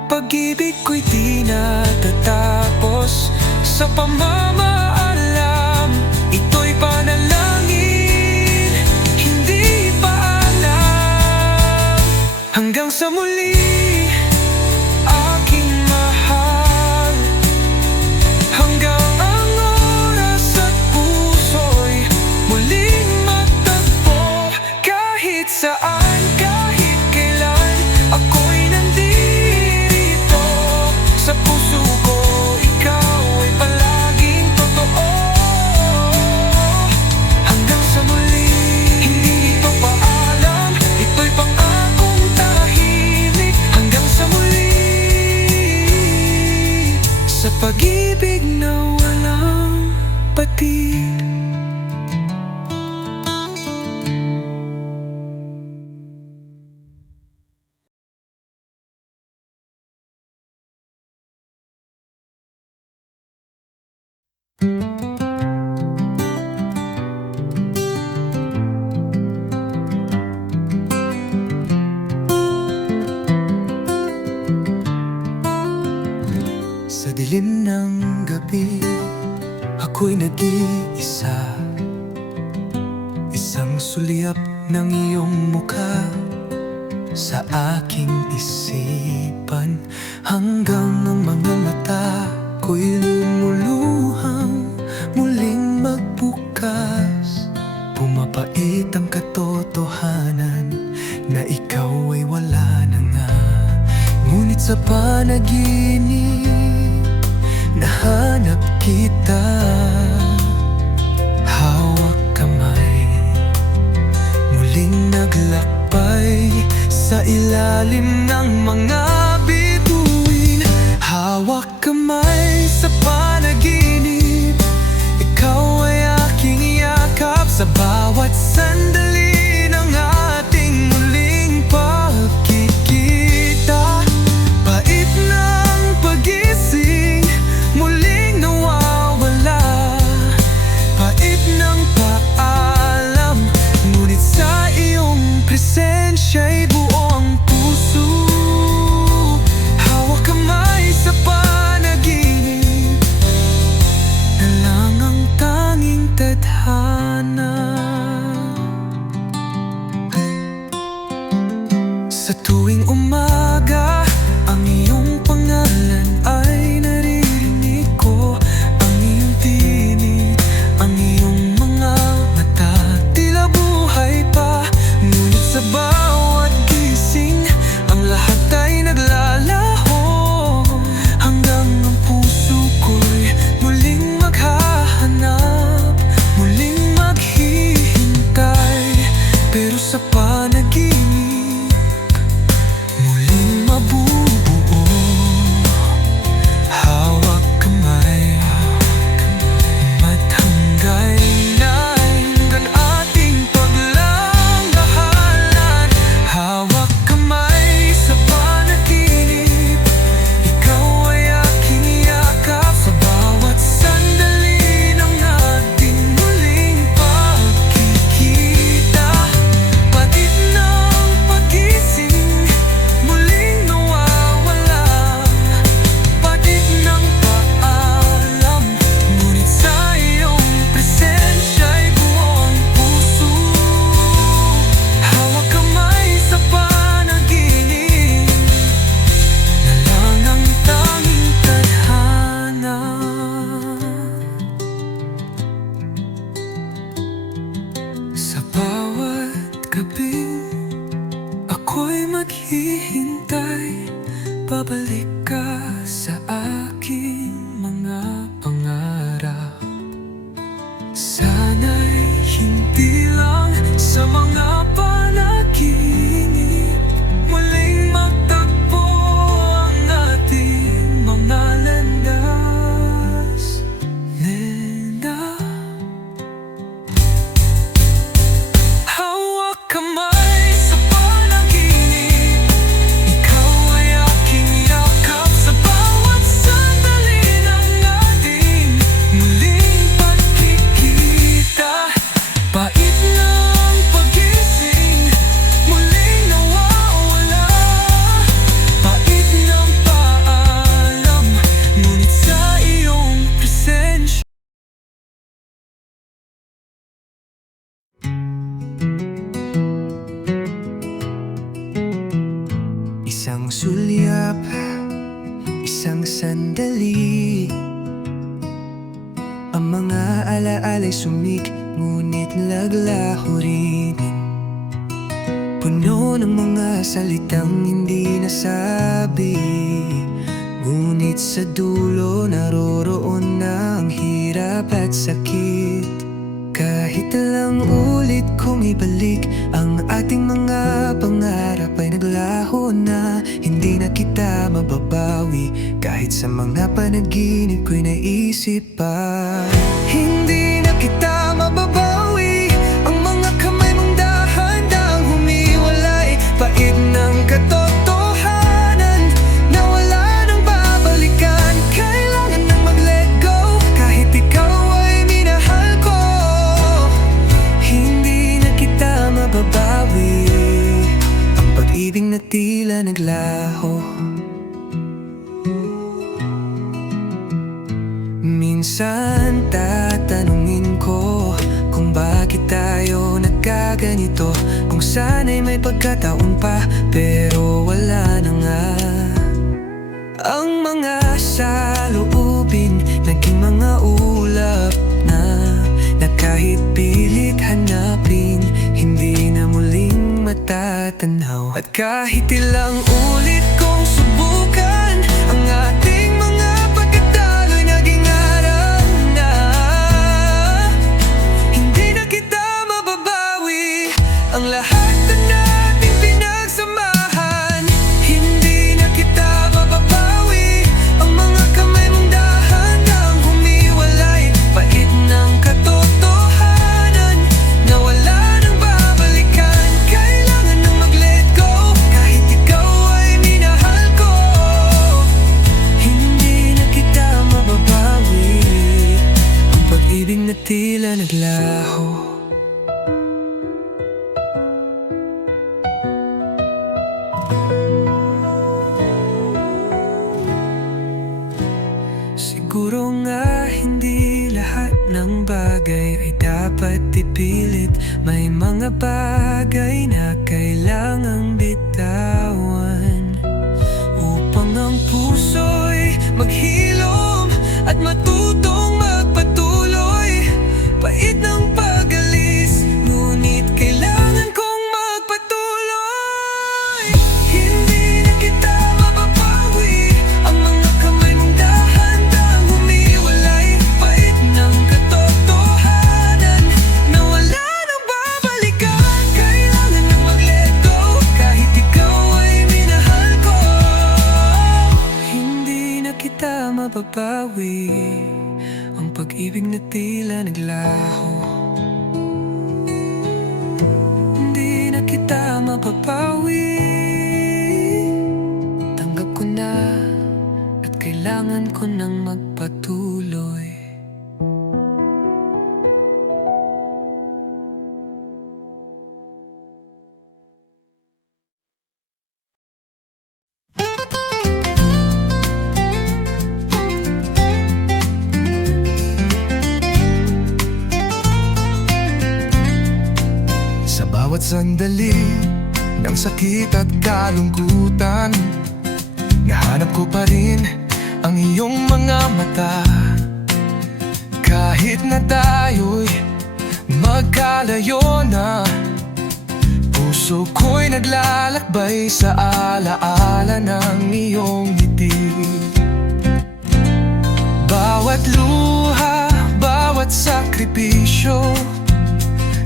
Pag-ibig ko'y di natatapos sa pamamaalam, ito'y panalangin, hindi paalam. Hanggang sa muli, aking mahal, hanggang ang oras at puso'y muling magtagpo. Kahit saan, kahit kailan, ako'y nandito. Sa puso ko, ikaw ay palaging totoo. Hanggang sa muli, hindi ito paalam, ito'y pangakong tahimik. Hanggang sa muli, sa pag-ibig na walang patid. Sa dilim ng gabi, ako'y nag-iisa, isang sulyap ng iyong mukha sa aking isipan. Hanggang ang mga mata ko'y lumuluhang muling magbukas, pumapait ang katotohanan na ikaw ay wala na nga. Ngunit sa panaginip, nahanap kita, hawak kamay, muling naglakbay sa ilalim ng mga bituin. Hawak kamay sa panaginip, ikaw ay aking yakap sa bawat sandali ng ating muling pagkikita. Pait ng pag-ising, muling nawawala, pait ng paalam kita'y babalik ka sa aking mga pangarap. Sana'y hindi lang sa mga panaginip muling magtagpo ang ating mga landas, Nena. Hawak kamay sa panaginip, ikaw ay aking yakap sa bawat sandali ng ating muling pagkikita. Pait ng pagising, muling nawawala. Pait ng paalam, ngunit sa iyong presensya. Isang sulyap, isang sandali, ang mga alaala'y sumik, ngunit naglaho rin. Puno ng mga salitang hindi nasabi, ngunit sa dulo naroroon na ang hirap at sakit. Kahit lang ulit kong ibalik, ang ating mga pangarap ay naglaho na. Hindi na kita mababawi, kahit sa mga panaginip ko'y naisip pa. Hindi na kita mababawi, ang mga kamay mong dahan-dahang humiwalay. Pait ng katotohanan na wala nang babalikan. Kailangan nang mag-let go, kahit ikaw ay minahal ko. Hindi na kita mababawi, ang pag-ibig na tila naglaho. Minsan tatanungin ko kung bakit tayo nagkaganito, kung sana'y may pagkataon pa, pero wala na nga. Ang mga saloobin naging mga ulap na kahit pilit hanapin, hindi na muling matatanaw. At kahit ilang ulit kong subukan, ang ating mga pagkatalo'y naging araw na. Hindi na kita mababawi, ang lahat na nating pinagsamahan. Hindi na kita mababawi, ang mga kamay mong dahan-dahang humiwalay. Pait ng katotohanan na wala nang babalikan. Kailangan nang mag-let go, kahit ikaw ay minahal ko. Hindi na kita mababawi, ang pag-ibig na tila naglaho. Siguro nga hindi lahat ng bagay ay dapat ipilit. May mga bagay na kailangang bitawan upang ang puso'y maghilom at matutong magpatuloy. Pait ng pag-alis, ngunit kailangan kong magpatuloy. Hindi na kita mababawi, ang mga kamay mong dahan-dahang humiwalay. Pait ng katotohanan na wala nang babalikan. Kailangan nang mag-let go, kahit ikaw ay minahal ko. Hindi na kita mababawi, ang pag-ibig na tila naglaho. Hindi na kita mababawi, tanggap ko na at kailangan ko nang magpatuloy. Sa bawat sandali ng sakit at kalungkutan, nahanap ko pa rin ang iyong mga mata. Kahit na tayo'y magkalayo na, puso puso ko'y naglalakbay sa alaala ng iyong ngiti. Bawat luha, bawat sakripisyo,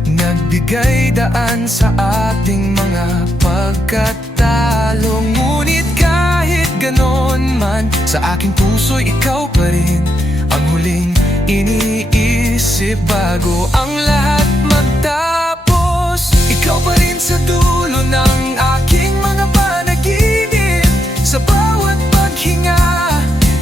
nagbigay daan sa ating mga pagkatalo. Ngunit kahit ganon man, sa aking puso'y ikaw pa rin ang huling iniisip bago ang lahat magtapos. Ikaw pa rin sa dulo ng aking mga panaginip. Sa bawat paghinga,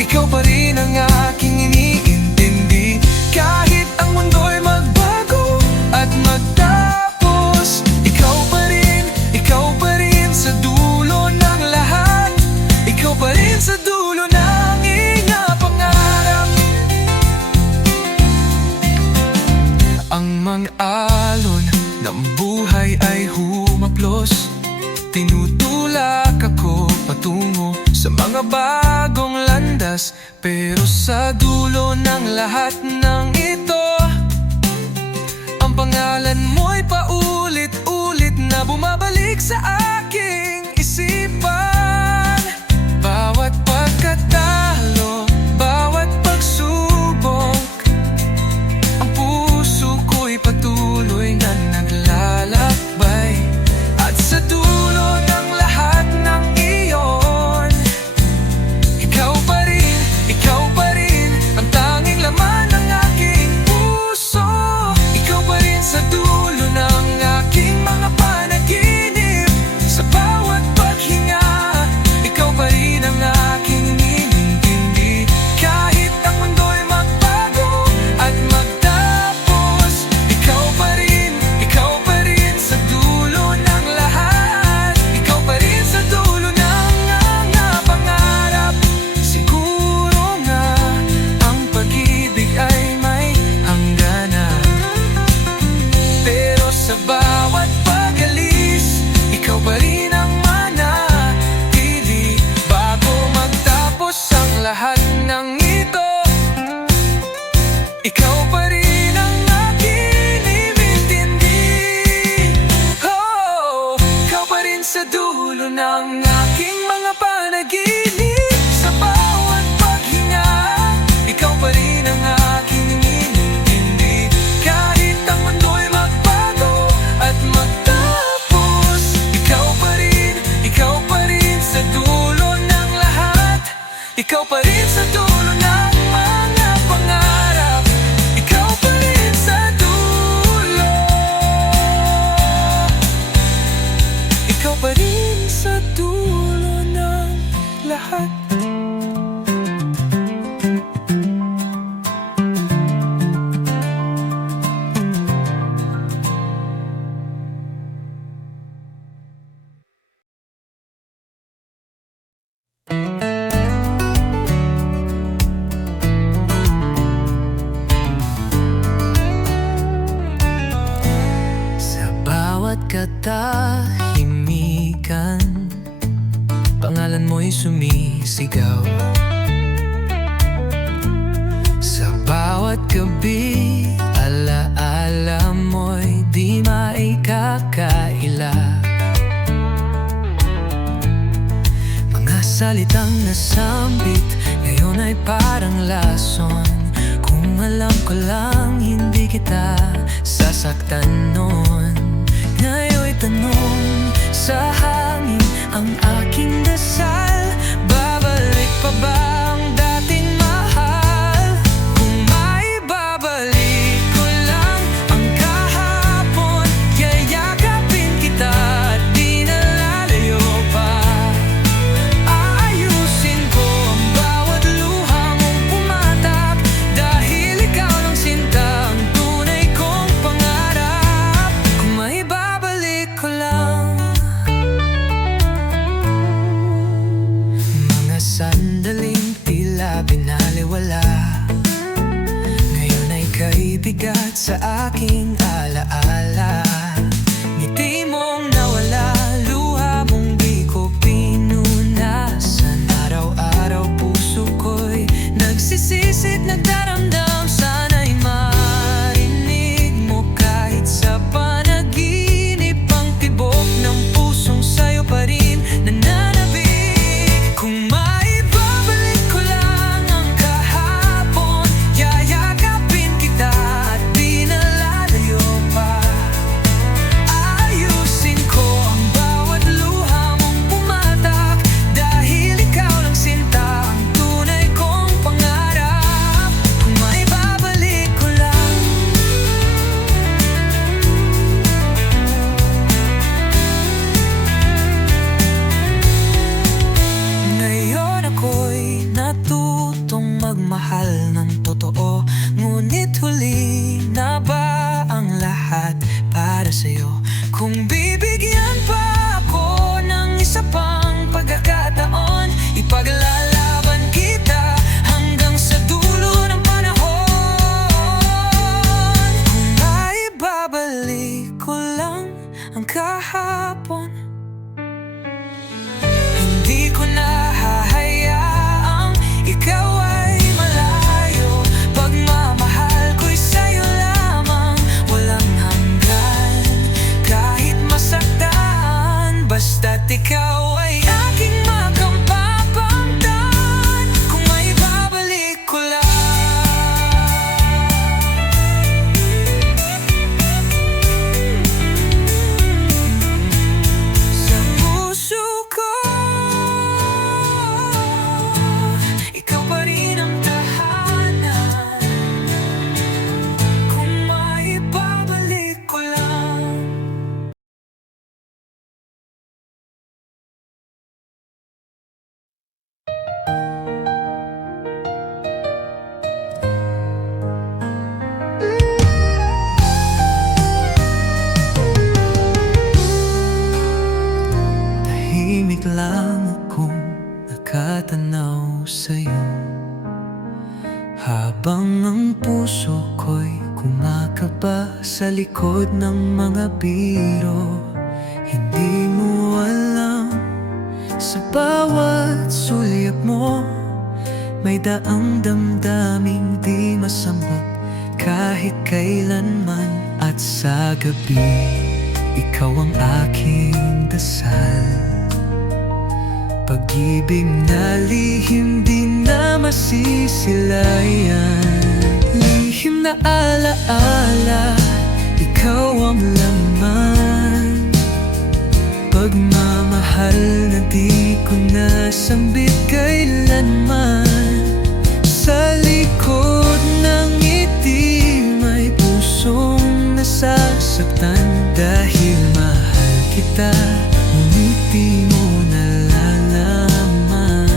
ikaw pa rin ang aking iniintindi. Kahit ang mundo'y magbago at magtapos, ikaw pa rin sa dulo ng lahat. Ikaw pa rin sa dulo ng iyong pangarap. Ang mga alon ng buhay ay humaplos, tinutulak ako patungo sa mga bagong landas. Pero sa dulo ng lahat ng ito, ang pangalan mo'y paulit-ulit na bumabalik sa aking isipan. Bawat pagkatalo, bawat pagsubok, ang puso ko'y patuloy na naglalakbay. At sa dulo ng lahat ng iyon, ikaw pa rin ang tanging laman ng aking puso. Ikaw pa rin sa dulo ng aking mga panaginip. Sa bawat paghinga, ikaw pa rin ang aking inintindi. Kahit ang mundo'y magbago at magtapos, ikaw pa rin sa dulo ng lahat. Ikaw pa rin sa dulo ng mga pangarap. Siguro nga ang pag-ibig ay may hangganan, pero sa bawat pag-alis, ikaw pa rin ang manatili. Bago magtapos ang lahat ng ito, ikaw pa rin ang aking inintindi. Oh, ikaw pa rin sa dulo ng aking mga panaginip. Sa bawat paghinga, ikaw pa rin ang aking inintindi. Kahit ang mundo'y magbago at magtapos, ikaw pa rin sa dulo ng lahat. Ikaw pa rin sa dulo ng mga pangarap. Ikaw pa rin sa dulo. Ikaw pa rin sa dulo ng lahat. Sa bawat katahimikan, pangalan mo'y sumisigaw. Sa bawat gabi, alaala mo'y di maikakaila. Mga salitang nasambit ngayon ay parang lason. Kung alam ko lang hindi kita sasaktan noon. Ngayon'y tanong sa hangin ang aking dasal. Babalik pa ba ang dating mahal? Kung maibabalik ko lang ang kahapon, yayakapin kita at di na lalayo pa. Aayusin ko ang bawat luha mong pumatak, dahil ikaw lang sinta ang tunay kong pangarap. Kung maibabalik ko lang mga sandaling tila binaliwala, ngayon ay kaibigat sa aking alaala. Ngiti mong nawala, luha mong di ko pinunasan. Araw-araw puso ko'y nagsisisit, nagdaramdam. Sana'y marinig mo kahit sa panaginip ang tibok ng nakatanaw sa'yo, habang ang puso ko'y kumakaba sa likod ng mga biro. Hindi mo alam, sa bawat sulyap mo may daang damdaming di masambot kahit kailanman. At sa gabi, ikaw ang aking dasal, pag-ibig na lihim di na masisilayan. Lihim na alaala, ikaw ang laman, pagmamahal na di ko nasambit kailanman. Sa likod ng ngiti may pusong nasasaktan, dahil mahal kita, ngunit di mo nalalaman.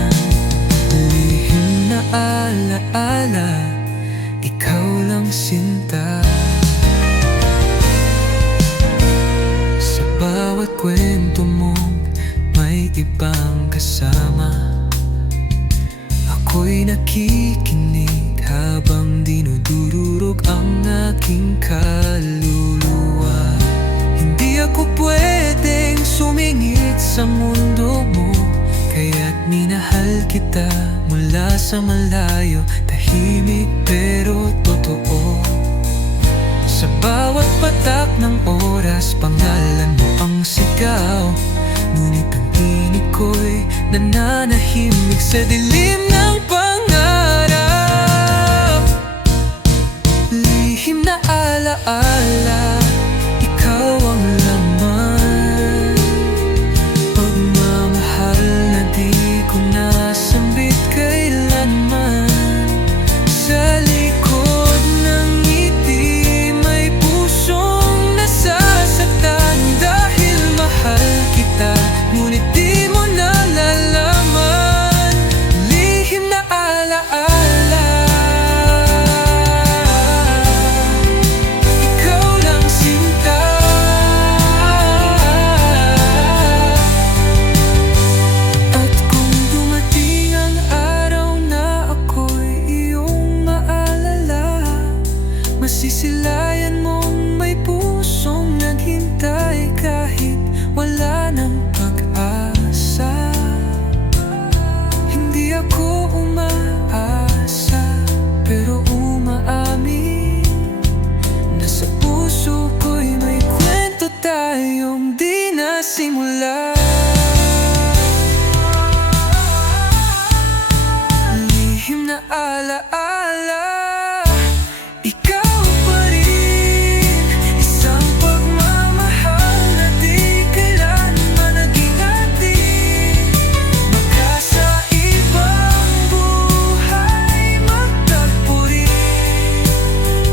Lihim na alaala, ikaw lang sinta. Sa bawat kwento mo may ibang kasama, ako'y nakikinig habang dinudurog ang aking kaluluwa. Hindi ako pwedeng sumingit sa mundo mo, kaya't minahal kita mula sa malayo. Tahimik pero totoo, sa bawat patak ng oras pangalan mo ang sigaw. Ngunit ang tinig ko'y nananahimik sa dilim ng pangarap. Lihim na alaala, ikaw ang laman, pagmamahal na di ko nasambit kailanman. Sa likod ng ngiti may pusong nasasaktan, dahil mahal kita, ngunit di mo nalalaman. Lihim na alaala, ikaw lang sinta. At kung dumating ang araw na ako'y iyong maalala, masisilayan mong may pusong naghintay kahit wala ng pag-asa. Hindi ako umaasa, pero umaamin na sa puso ko'y may kwento tayong di nasimula. Lihim na alaala, ikaw pa rin, isang pagmamahal na di kailanman naging atin. Magkasa ibang buhay magtagpo rin,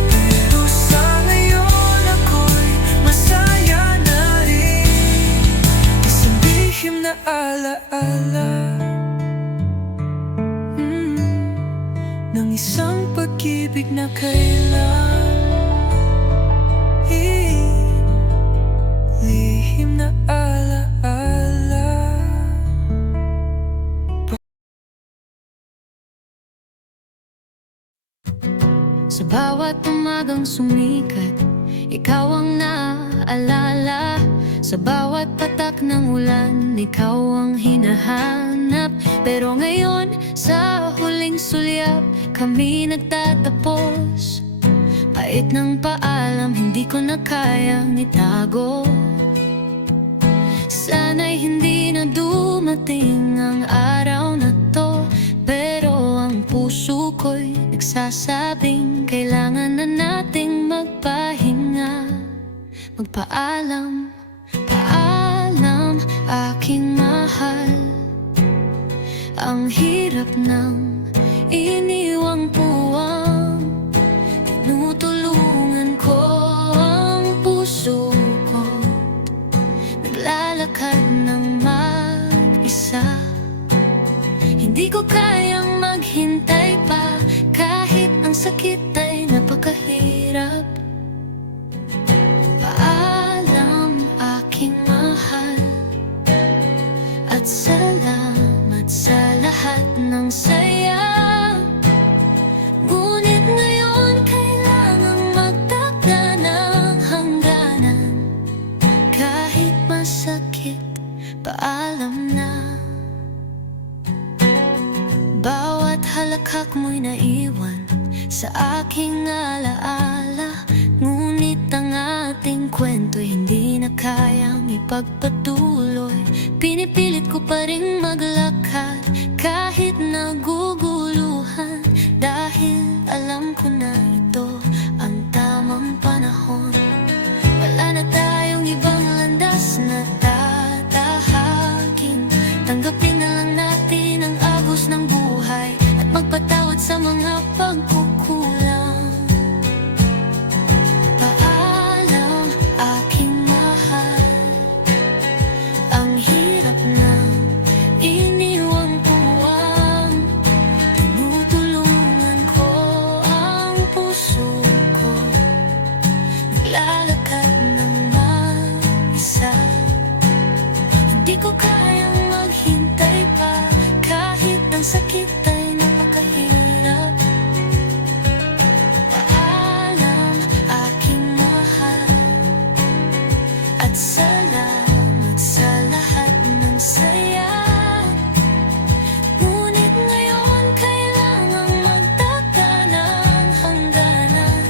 pero sa ngayon ako'y masaya na rin. Isang lihim na alaala, ng isang pag-ibig na kailan. Lihim na alaala. Sa bawat umagang sumikat, ikaw ang naalala. Sa bawat patak ng ulan, ikaw ang hinahanap. Pero ngayon, sa huling sulyap, kami nagtatapos. Pait ng paalam, hindi ko na kayang itago. Sana'y hindi na dumating ang araw na to, pero ang puso ko'y nagsasabing kailangan na nating magpahinga. Magpaalam, paalam, aking mahal. Ang hirap ng iniwang puwang, tinutulungan ko ang puso ko, naglalakad ng mag-isa. Hindi ko kayang maghintay pa, kahit ang sakit ay napakahirap. Paalam, aking mahal, at salamat sa lahat. lahat ng saya. Ngunit ngayon kailangang magtakda ng hangganan. Kahit masakit, paalam na. Bawat halakhak mo'y naiwan sa aking alaala. Ngunit ang ating kwento'y hindi na kayang ipagpatuloy. Pinipilit ko pa rin maglakad kahit naguguluhan, dahil alam ko na ito ang tamang panahon. Wala na tayong ibang landas na tatahakin. Tanggapin na lang natin ang agos ng buhay at magpatawad sa mga pagkukulang. Paalam, aking mahal. Ang hirap na iniwang puwang. Tinutulungan ko ang puso ko. Naglalakad ng mag-isa. Hindi ko kayang maghintay pa, kahit ang sakit ay napakahirap. Paalam, aking mahal. At salamat sa lahat ng saya. Ngunit ngayon kailangang magtakda ng hangganan.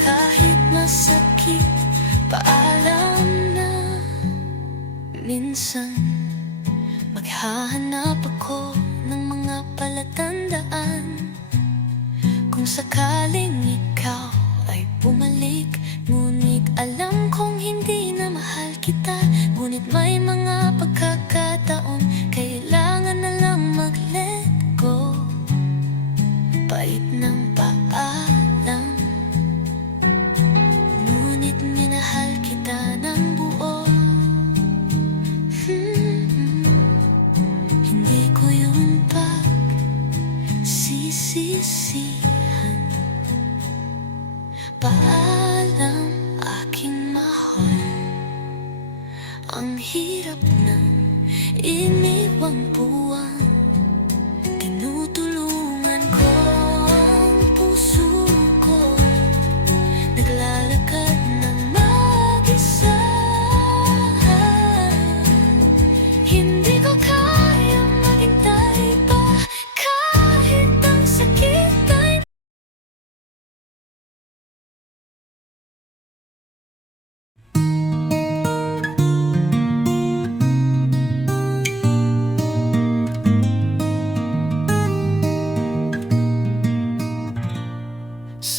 Kahit masakit, paalam na. Minsan maghahanap ako ng mga palatandaan, kung sakaling ikaw ay bumalik. Ngunit alam kong hindi na mahal kita. Ngunit may mga pagkakataon kailangan na lang mag-let go. Pait ng paalam, ngunit minahal kita ng buo. Hindi ko yung pagsisisihan. Paalam, aking mahal. Ang hirap ng iniwang puwang. Tinutulungan ko ang puso ko. Naglalakad ng mag-isa. Hindi ko kayang maghintay pa, kahit ang sakit ay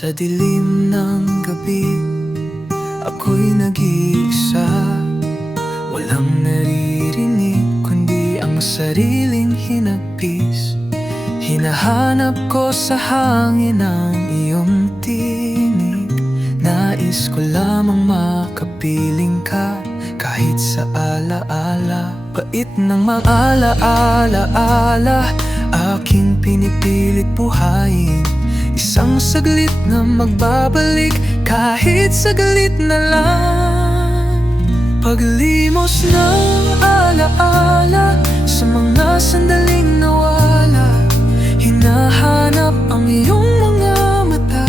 Sa dilim ng gabi, ako'y nag-iisa. Walang naririnig kundi ang sariling hinagpis. Hinahanap ko sa hangin ang iyong tinig. Nais ko lamang makapiling ka, kahit sa alaala. Pait ng mga alaala, aking pinipilit buhayin. Isang saglit na magbabalik, kahit saglit na lang. Paglimos ng alaala sa mga sandaling nawala. Hinahanap ang iyong mga mata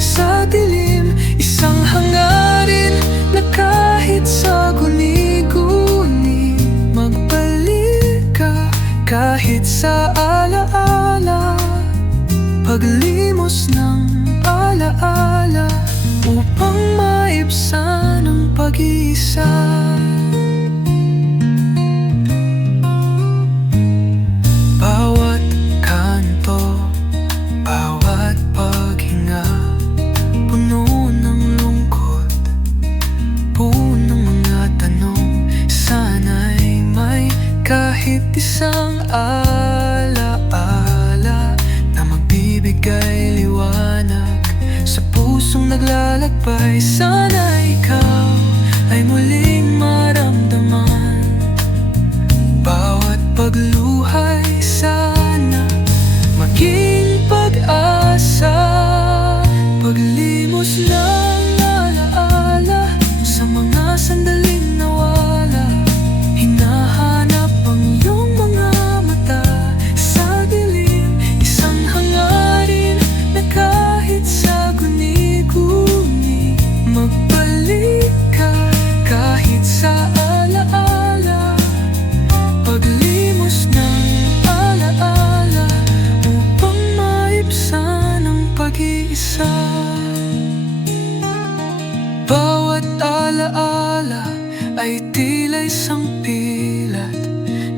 sa dilim. Isang hangarin na kahit sa guni-guni. Magbalik ka kahit sa alaala. Paglimos ng alaala upang maibsan ang pag-iisa. Bawat kanto, bawat paghinga, puno ng lungkot, puno ng mga tanong. Sana'y may kahit isang alaala na magbibigay liwanag sa pusong naglalakbay. Sana ikaw ay muling maramdaman ay tila isang pilat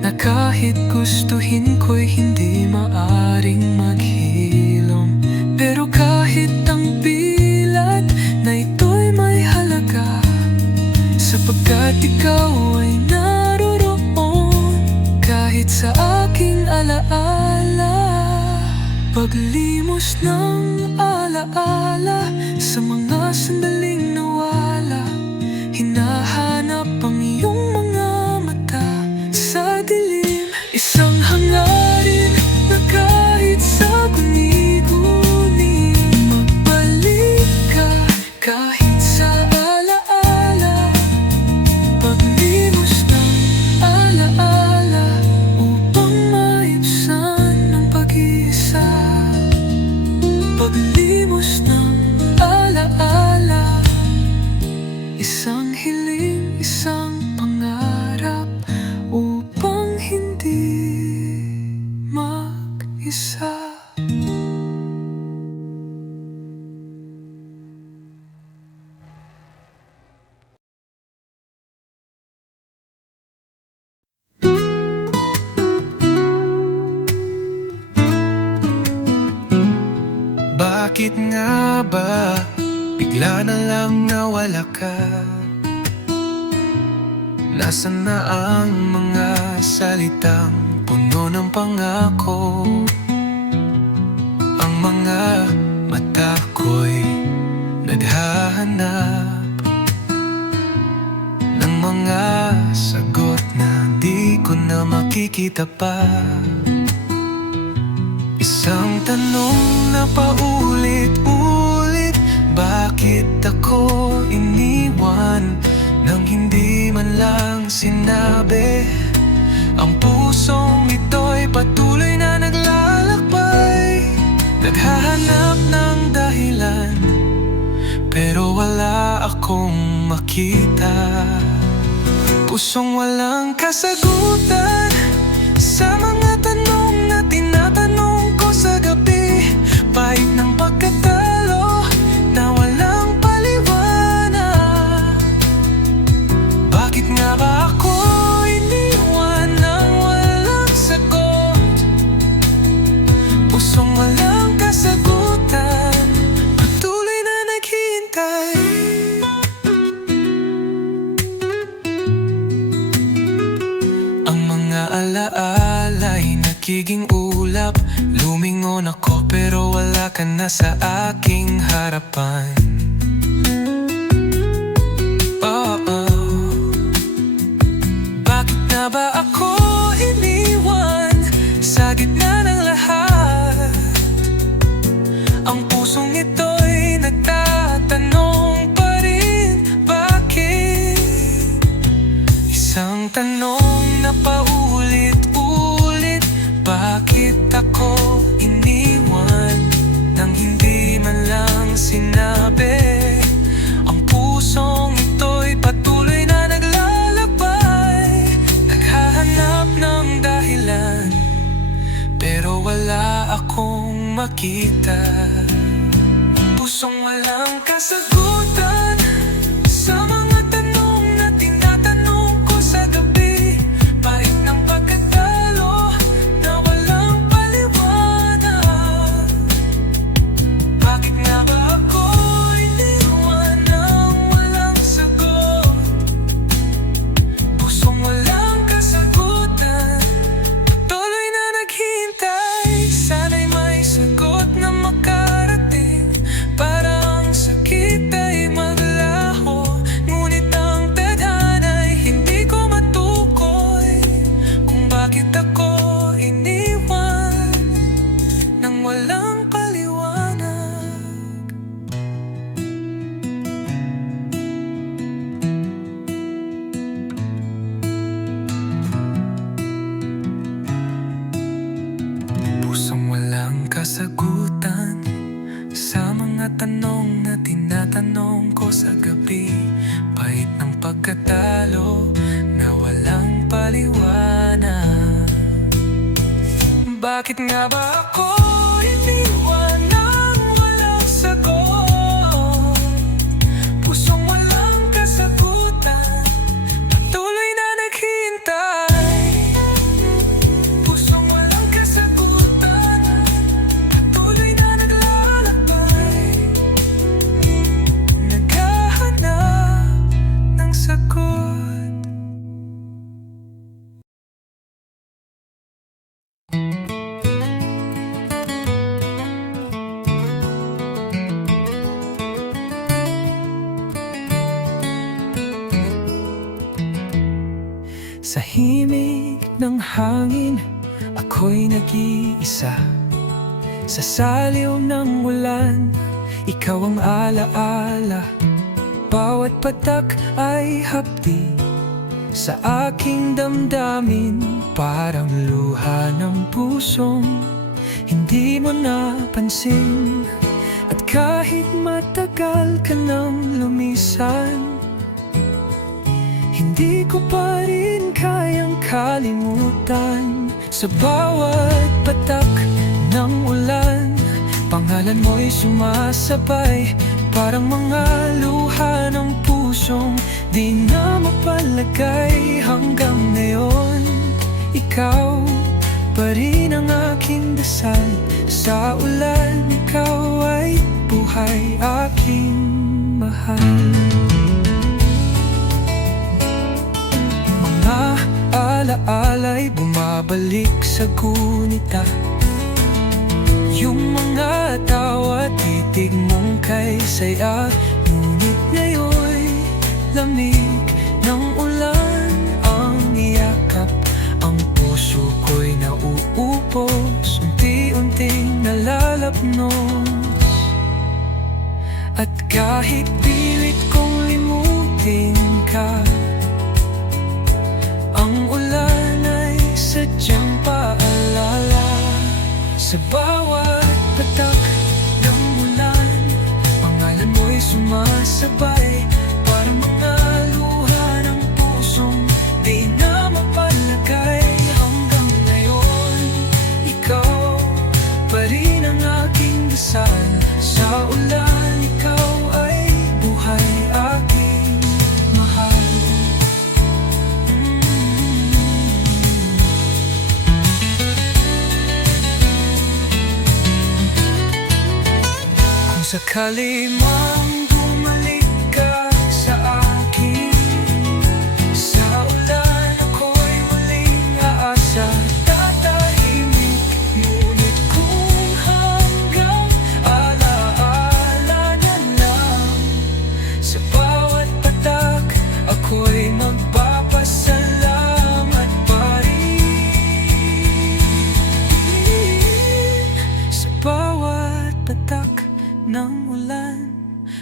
na kahit gustuhin ko'y hindi maaring maghilom. Pero kahit ang pilat na ito'y may halaga, sapagkat ikaw ay naroroon kahit sa aking alaala. Paglimos ng alaala sa mga sandaling nawala, hinahanap ang iyong mga mata sa dilim. Isang hangarin na kahit sa guni-guni, magbalik ka kahit sa alaala. Paglimos ng alaala upang maibsan ang pag-iisa. Paglimos ng alaala, isang hiling, isang pangarap upang hindi mag-isa. Bakit nga ba bigla na lang nawala ka? Nasaan na ang mga salitang puno ng pangako? Ang mga mata ko'y naghahanap ng mga sagot na di ko na makikita pa. Isang tanong na paulit-ulit, bakit ako iniwan nang hindi man lang sinabi? Ang pusong ito'y patuloy na naglalakbay, naghahanap ng dahilan, pero wala akong makita. Pusong walang kasagutan sa mga tanong na tinatanong ko sa gabi. Pahit ng pagkatalo na walang paliwanag. Bakit nga ba ako iniwan ng walang sagot? Pusong walang kasagutan, patuloy na naghihintay. Ang mga alaala'y nagiging ulap. Lumingon ako pero wala ka na sa aking harapan. Bakit na ba ako iniwan sa gitna ng lahat? Ang pusong ito'y nagtatanong pa rin, bakit? Isang tanong na paulit-ulit, bakit ako iniwan nang hindi man lang sinabi? Ang pusong ito'y patuloy na naglalakbay, naghahanap ng dahilan, pero wala akong makita. Pusong walang kasagutan sa mga tanong na tinatanong ko sa gabi. Pahit ng pagkatalo na walang paliwanag. Bakit nga ba ako iniwan ng walang sagot? Pusong walang kasagutan, tuloy na naghihintay. Sana'y may sagot na makarating para ang sakit ay maglaho. Ngunit ang tadhana'y hindi ko matukoy kung bakit ako iniwan nang walang paliwanag. Pusong walang kasagutan sa mga tanong na tinatanong ko sa gabi. Pahit ng pagkatalo na walang paliwanag. Bakit nga ba ako iniwan ng walang sagot? Pusong walang kasagutan, Sa himig ng hangin, ako'y nag-iisa. Sa saliw ng ulan, ikaw ang alaala. Bawat patak ay hapdi sa aking damdamin, parang luha ng pusong hindi mo napansin. At kahit matagal ka nang lumisan, hindi ko pa rin kayang kalimutan. Sa bawat patak ng ulan, pangalan mo'y sumasabay, parang mga luha ng pusong di na mapalagay. Hanggang ngayon, ikaw pa rin ang aking dasal. Sa ulan, ikaw ay buhay, aking mahal. Mga alaala'y bumabalik sa gunita, yung mga tawa, titig mong kay saya. Ngunit ngayon'y lamig ng ulan ang iyakap. Ang puso ko'y nauupos, unti-unting nalalapnos. At kahit pilit kong limutin ka, ang ulan ay sadyang paalala. Sa bawat patak ng ulan, pangalan mo'y sumasabay, parang mga luha ng pusong di na mapalagay. Hanggang ngayon, ikaw pa rin ang aking dasal. Sa ulan, ikaw ay buhay, aking mahal. Kung sakali mang bumalik ka sa akin, sa ulan ako'y muling aasa. Tatahimik, ngunit kung hanggang alaala na lang, sa bawat patak ako'y magpapasalamat pa rin. Sa bawat patak ng ulan,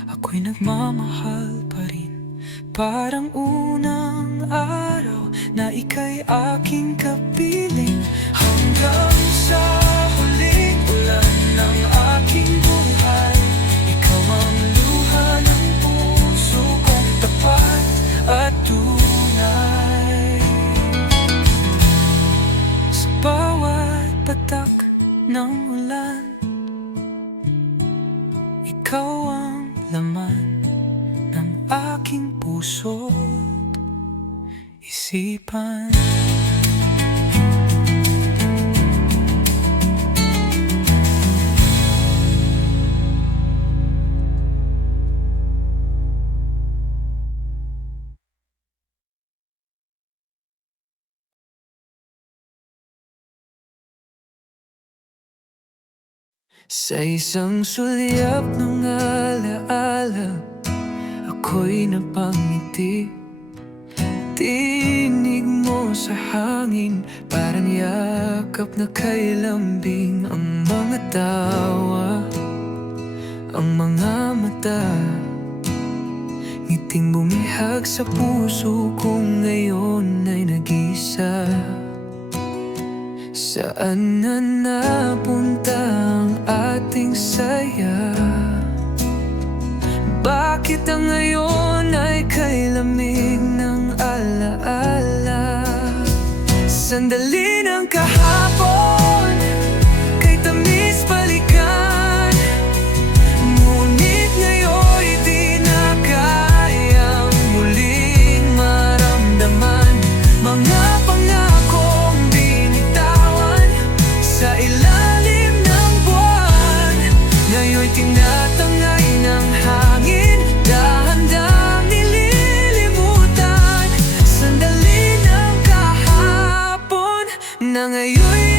ako'y nagmamahal pa rin. Parang unang araw na ika'y aking kapiling. Hanggang sa huling ulan ng aking buhay, ikaw ang luha ng puso kong tapat at tunay. Sa bawat patak ng ulan, ikaw ang laman ng aking puso, isipan. Sa isang sulyap ng alaala, ako'y napangiti. Tinig mo sa hangin, parang yakap na kay lambing. Ang mga tawa, ang mga mata, ngiting bumihag sa puso kong ngayon ay nag-isa. Saan na napunta ang ating saya? Bakit ang ngayon ay kay lamig ng alaala? Sandali ng kahapon, kay tamis balikan, ngunit ngayon di na kayang muling maramdaman. Mga pangakong binitawan sa ilalim ng buwan, ngayon'y tinatangay ng hangin, dahan-dahang nililimutan. Sandali ng kahapon na ngayon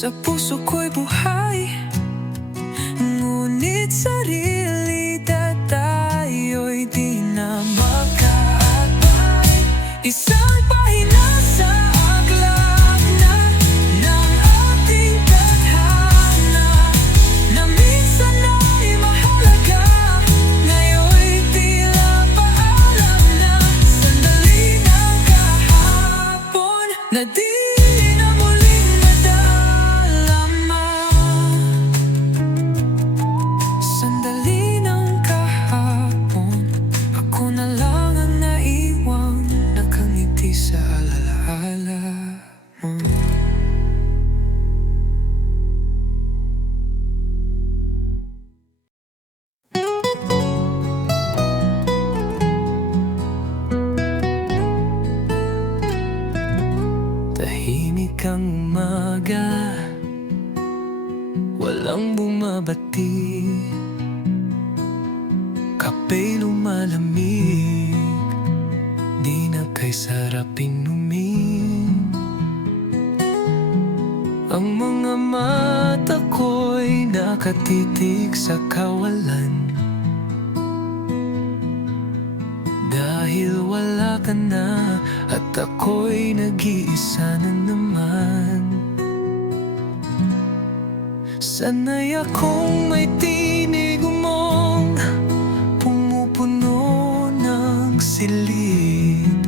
Sa puso ko'y buhay, ngunit sa realidad tayo'y di na magkaabay. Isang pahina sa aklat na ng ating tadhana, na minsan ay mahalaga, ngayon'y tila paalam na. Sandali ng kahapon na di na muling madalama. Sandali ng kahapon, ako na lang ang naiwang nakangiti sa alaala mo. Tahimik ang umaga, walang bumabati, kapa'y lumalamig, di na kay sarap inumin. Ang mga mata ko'y nakatitig sa kawalan, dahil wala ka na at ako'y nag-iisa na naman. Sana'y akong may tinig mong pumupuno ng silid.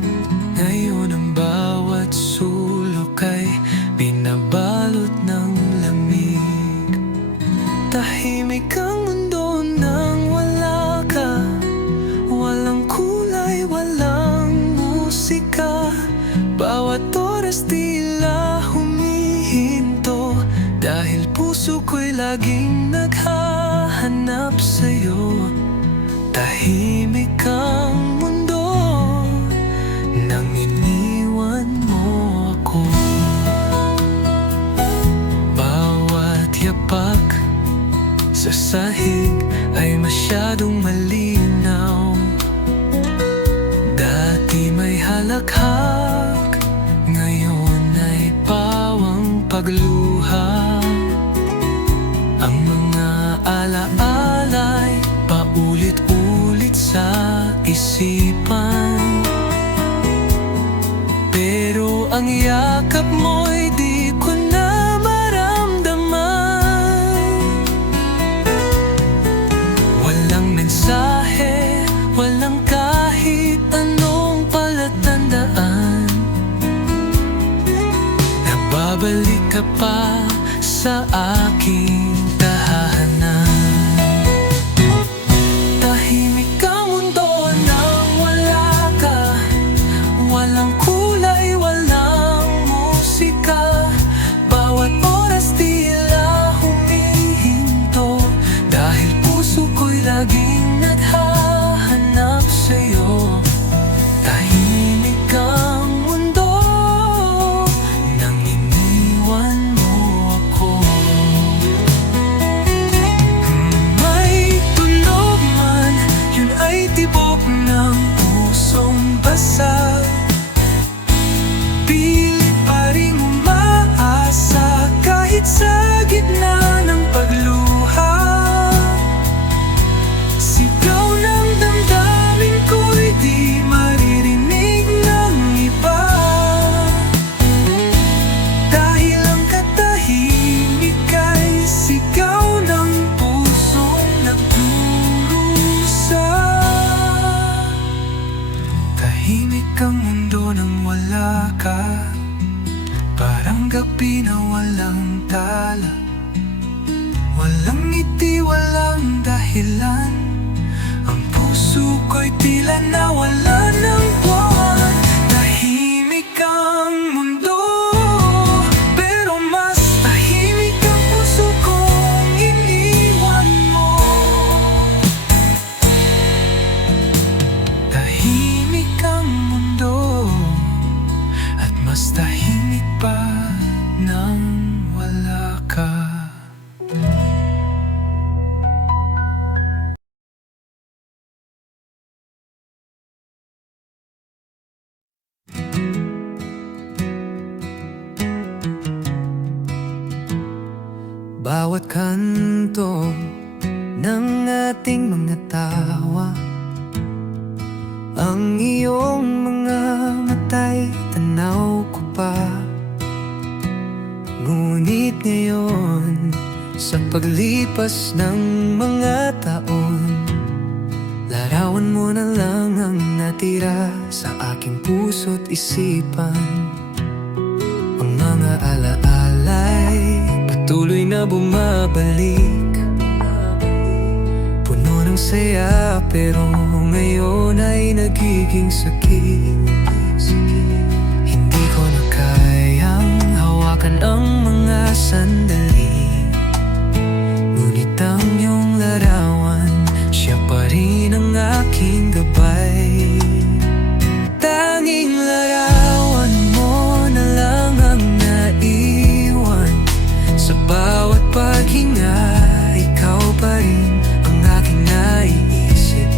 Ngayon ang bawat sulok ay binabalot ng lamig. Tahimik ang mundo nang wala ka, walang kulay, walang musika. Bawat oras tila humihinto, dahil puso ko'y laging naghahanap sa'yo. Tahimik ang mundo nang iniwan mo ako. Bawat yapak sa sahig ay masyadong malinaw. Dati may halakhak, ngayon ay pawang pagluha. Ang mga alaala'y paulit-ulit sa isipan, pero ang yakap mo'y di ko na maramdaman. Walang mensahe, walang kahit anong palatandaan, nababalik ka pa sa aking tahanan. Tahimik ang mundo nang wala ka, walang kulay, walang musika. Bawat oras tila humihinto, dahil puso ko'y laging naghahanap sa'yo. Tahimik ang mundo nang iniwan mo ako. May tunog man, yun ay tibok ng pusong basag. Pilit pa ring umaasa kahit sa gitna ng pagluha. Sigaw ng damdamin ko'y di maririnig ng iba, dahil ang katahimik ay sigaw ng pusong nagdurusa. Tahimik ang mundo nang wala ka, parang gabi na walang tala. Walang ngiti, walang dahilan, ang puso ko'y tila nawala ng buwan. Tahimik ang mundo, pero mas tahimik ang puso kong iniwan mo. Tahimik ang mundo, at mas tahimik pa nang wala ka. Bawat kanto ng ating mga tawa, ang iyong mga mata'y tanaw ko pa. Ngunit ngayon, sa paglipas ng mga taon, larawan mo na lang ang natira sa aking puso't isipan. Ang mga alaala'y patuloy na bumabalik, puno ng saya pero ngayon ay nagiging sakit. Hindi ko na kayang hawakan ang mga sandali, ngunit ang iyong larawan, siya pa rin ang aking gabay. Tanging larawan mo na lang ang naiwan sa bawat paghinga. Ikaw pa rin ang aking naiisip.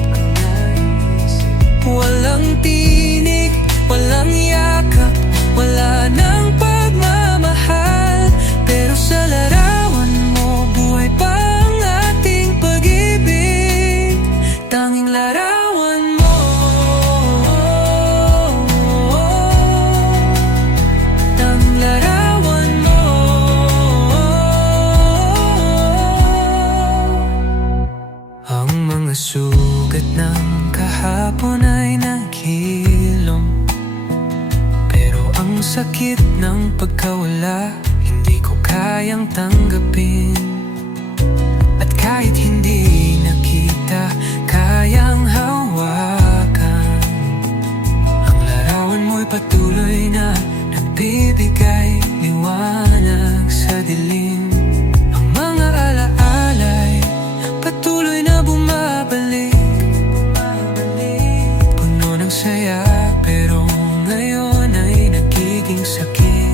Walang tinig, walang yakap, wala nang pagmamahal, pero sa larawan mo buhay pa ang ating pag-ibig. Tanging larawan mo, tanging larawan mo. Ang mga sugat ng kahapon ay naghilom, pero ang sakit ng pagkawala hindi ko kayang tanggapin. At kahit hindi nakita, kayang hawakan. Ang larawan mo'y patuloy na nagbibigay liwanag sa dilim. Ang mga alaala'y patuloy na bumabalik, puno ng saya pero ngayon ay nagiging sakit.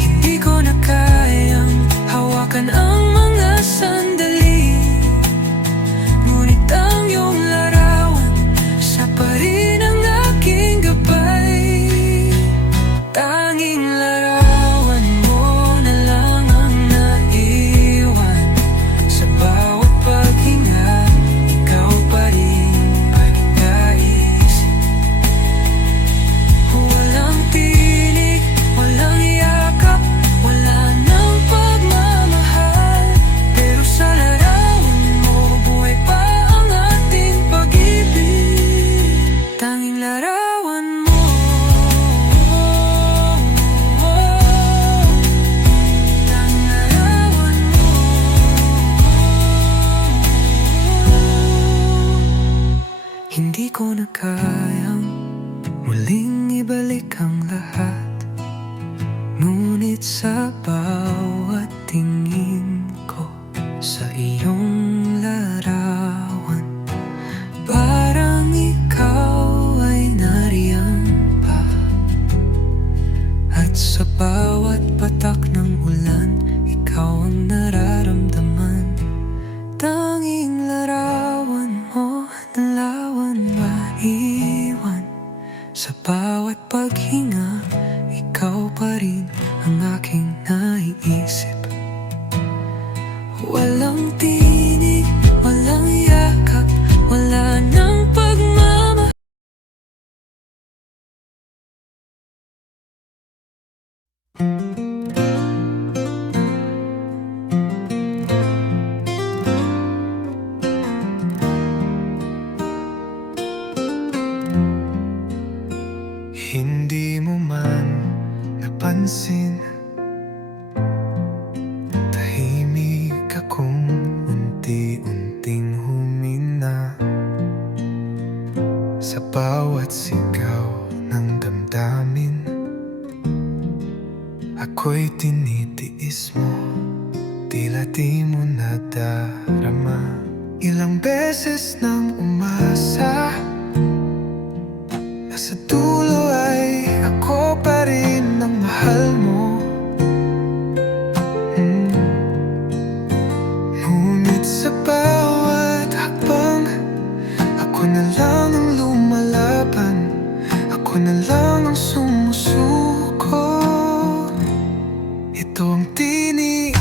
Hindi ko na kayang hawakan ang mga sandali, ngunit ang iyong larawan, siya pa rin ang aking gabay. Tanging larawan mo na lang ang naiwan sa bawat paghinga. Ikaw pa rin aking naisip. Walang tinig, walang yakap, wala nang pagmamahal, pero sa larawan mo buhay pa ang ating pag-ibig. Tanging larawan mo, tanging larawan mo. Hindi ko na kayang muling ibalik ang lahat, ngunit sa bawat tingin ko sa iyong larawan, parang ikaw ay nariyan pa. At sa bawat patak ng ulan, ikaw ang nararamdaman. Tanging larawan mo na lawan maiwan sa bawat paghinga. Ikaw pa rin ang aking naiisip. Walang tinig, walang yakap, wala nang pagmamahal. Hindi mo man napansin, tahimik akong unti-unting humina sa bawat sigaw ng damdamin. Ako'y tinitiis mo, tila di mo nadarama. Ilang beses nang umasa, sa dulo ay ako pa rin ang mahal mo. Ngunit sa bawat hakbang, ako na lang ang lumalaban, ako na lang ang sumusuko. Ito ang tinig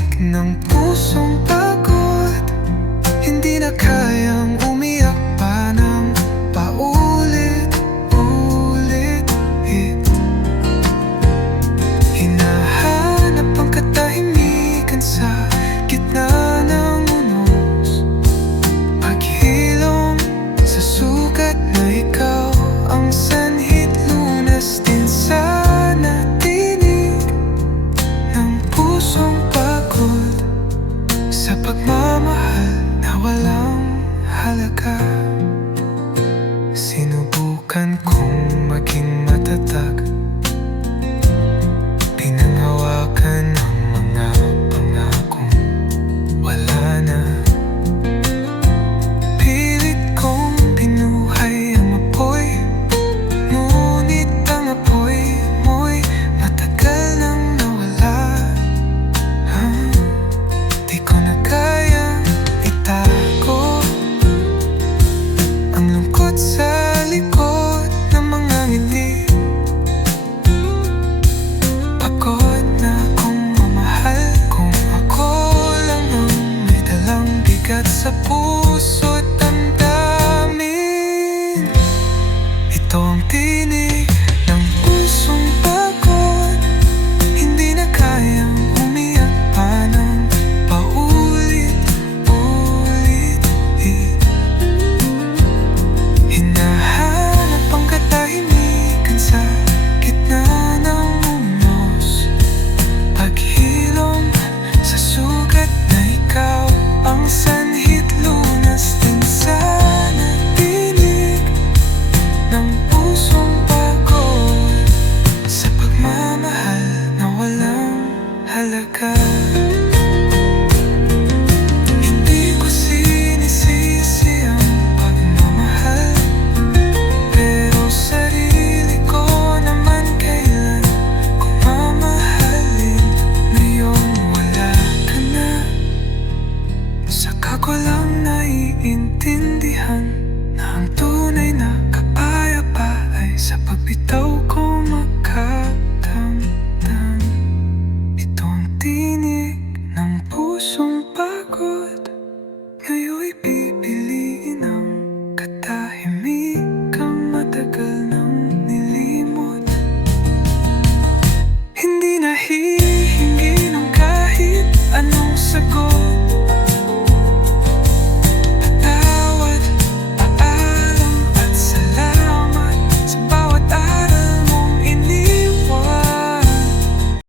maging matatag. Pinanghawakan ang mga pangakong wala na. Pilit kong pinuhay ang apoy, ngunit ang apoy mo'y matagal nang nawala. Di ko na kayang itago ang lungkot sa likod ng mga ngiti. Pagod na akong mamahal, kung ako lang ang may dalang bigat sa puso't damdamin. Ito ang tinig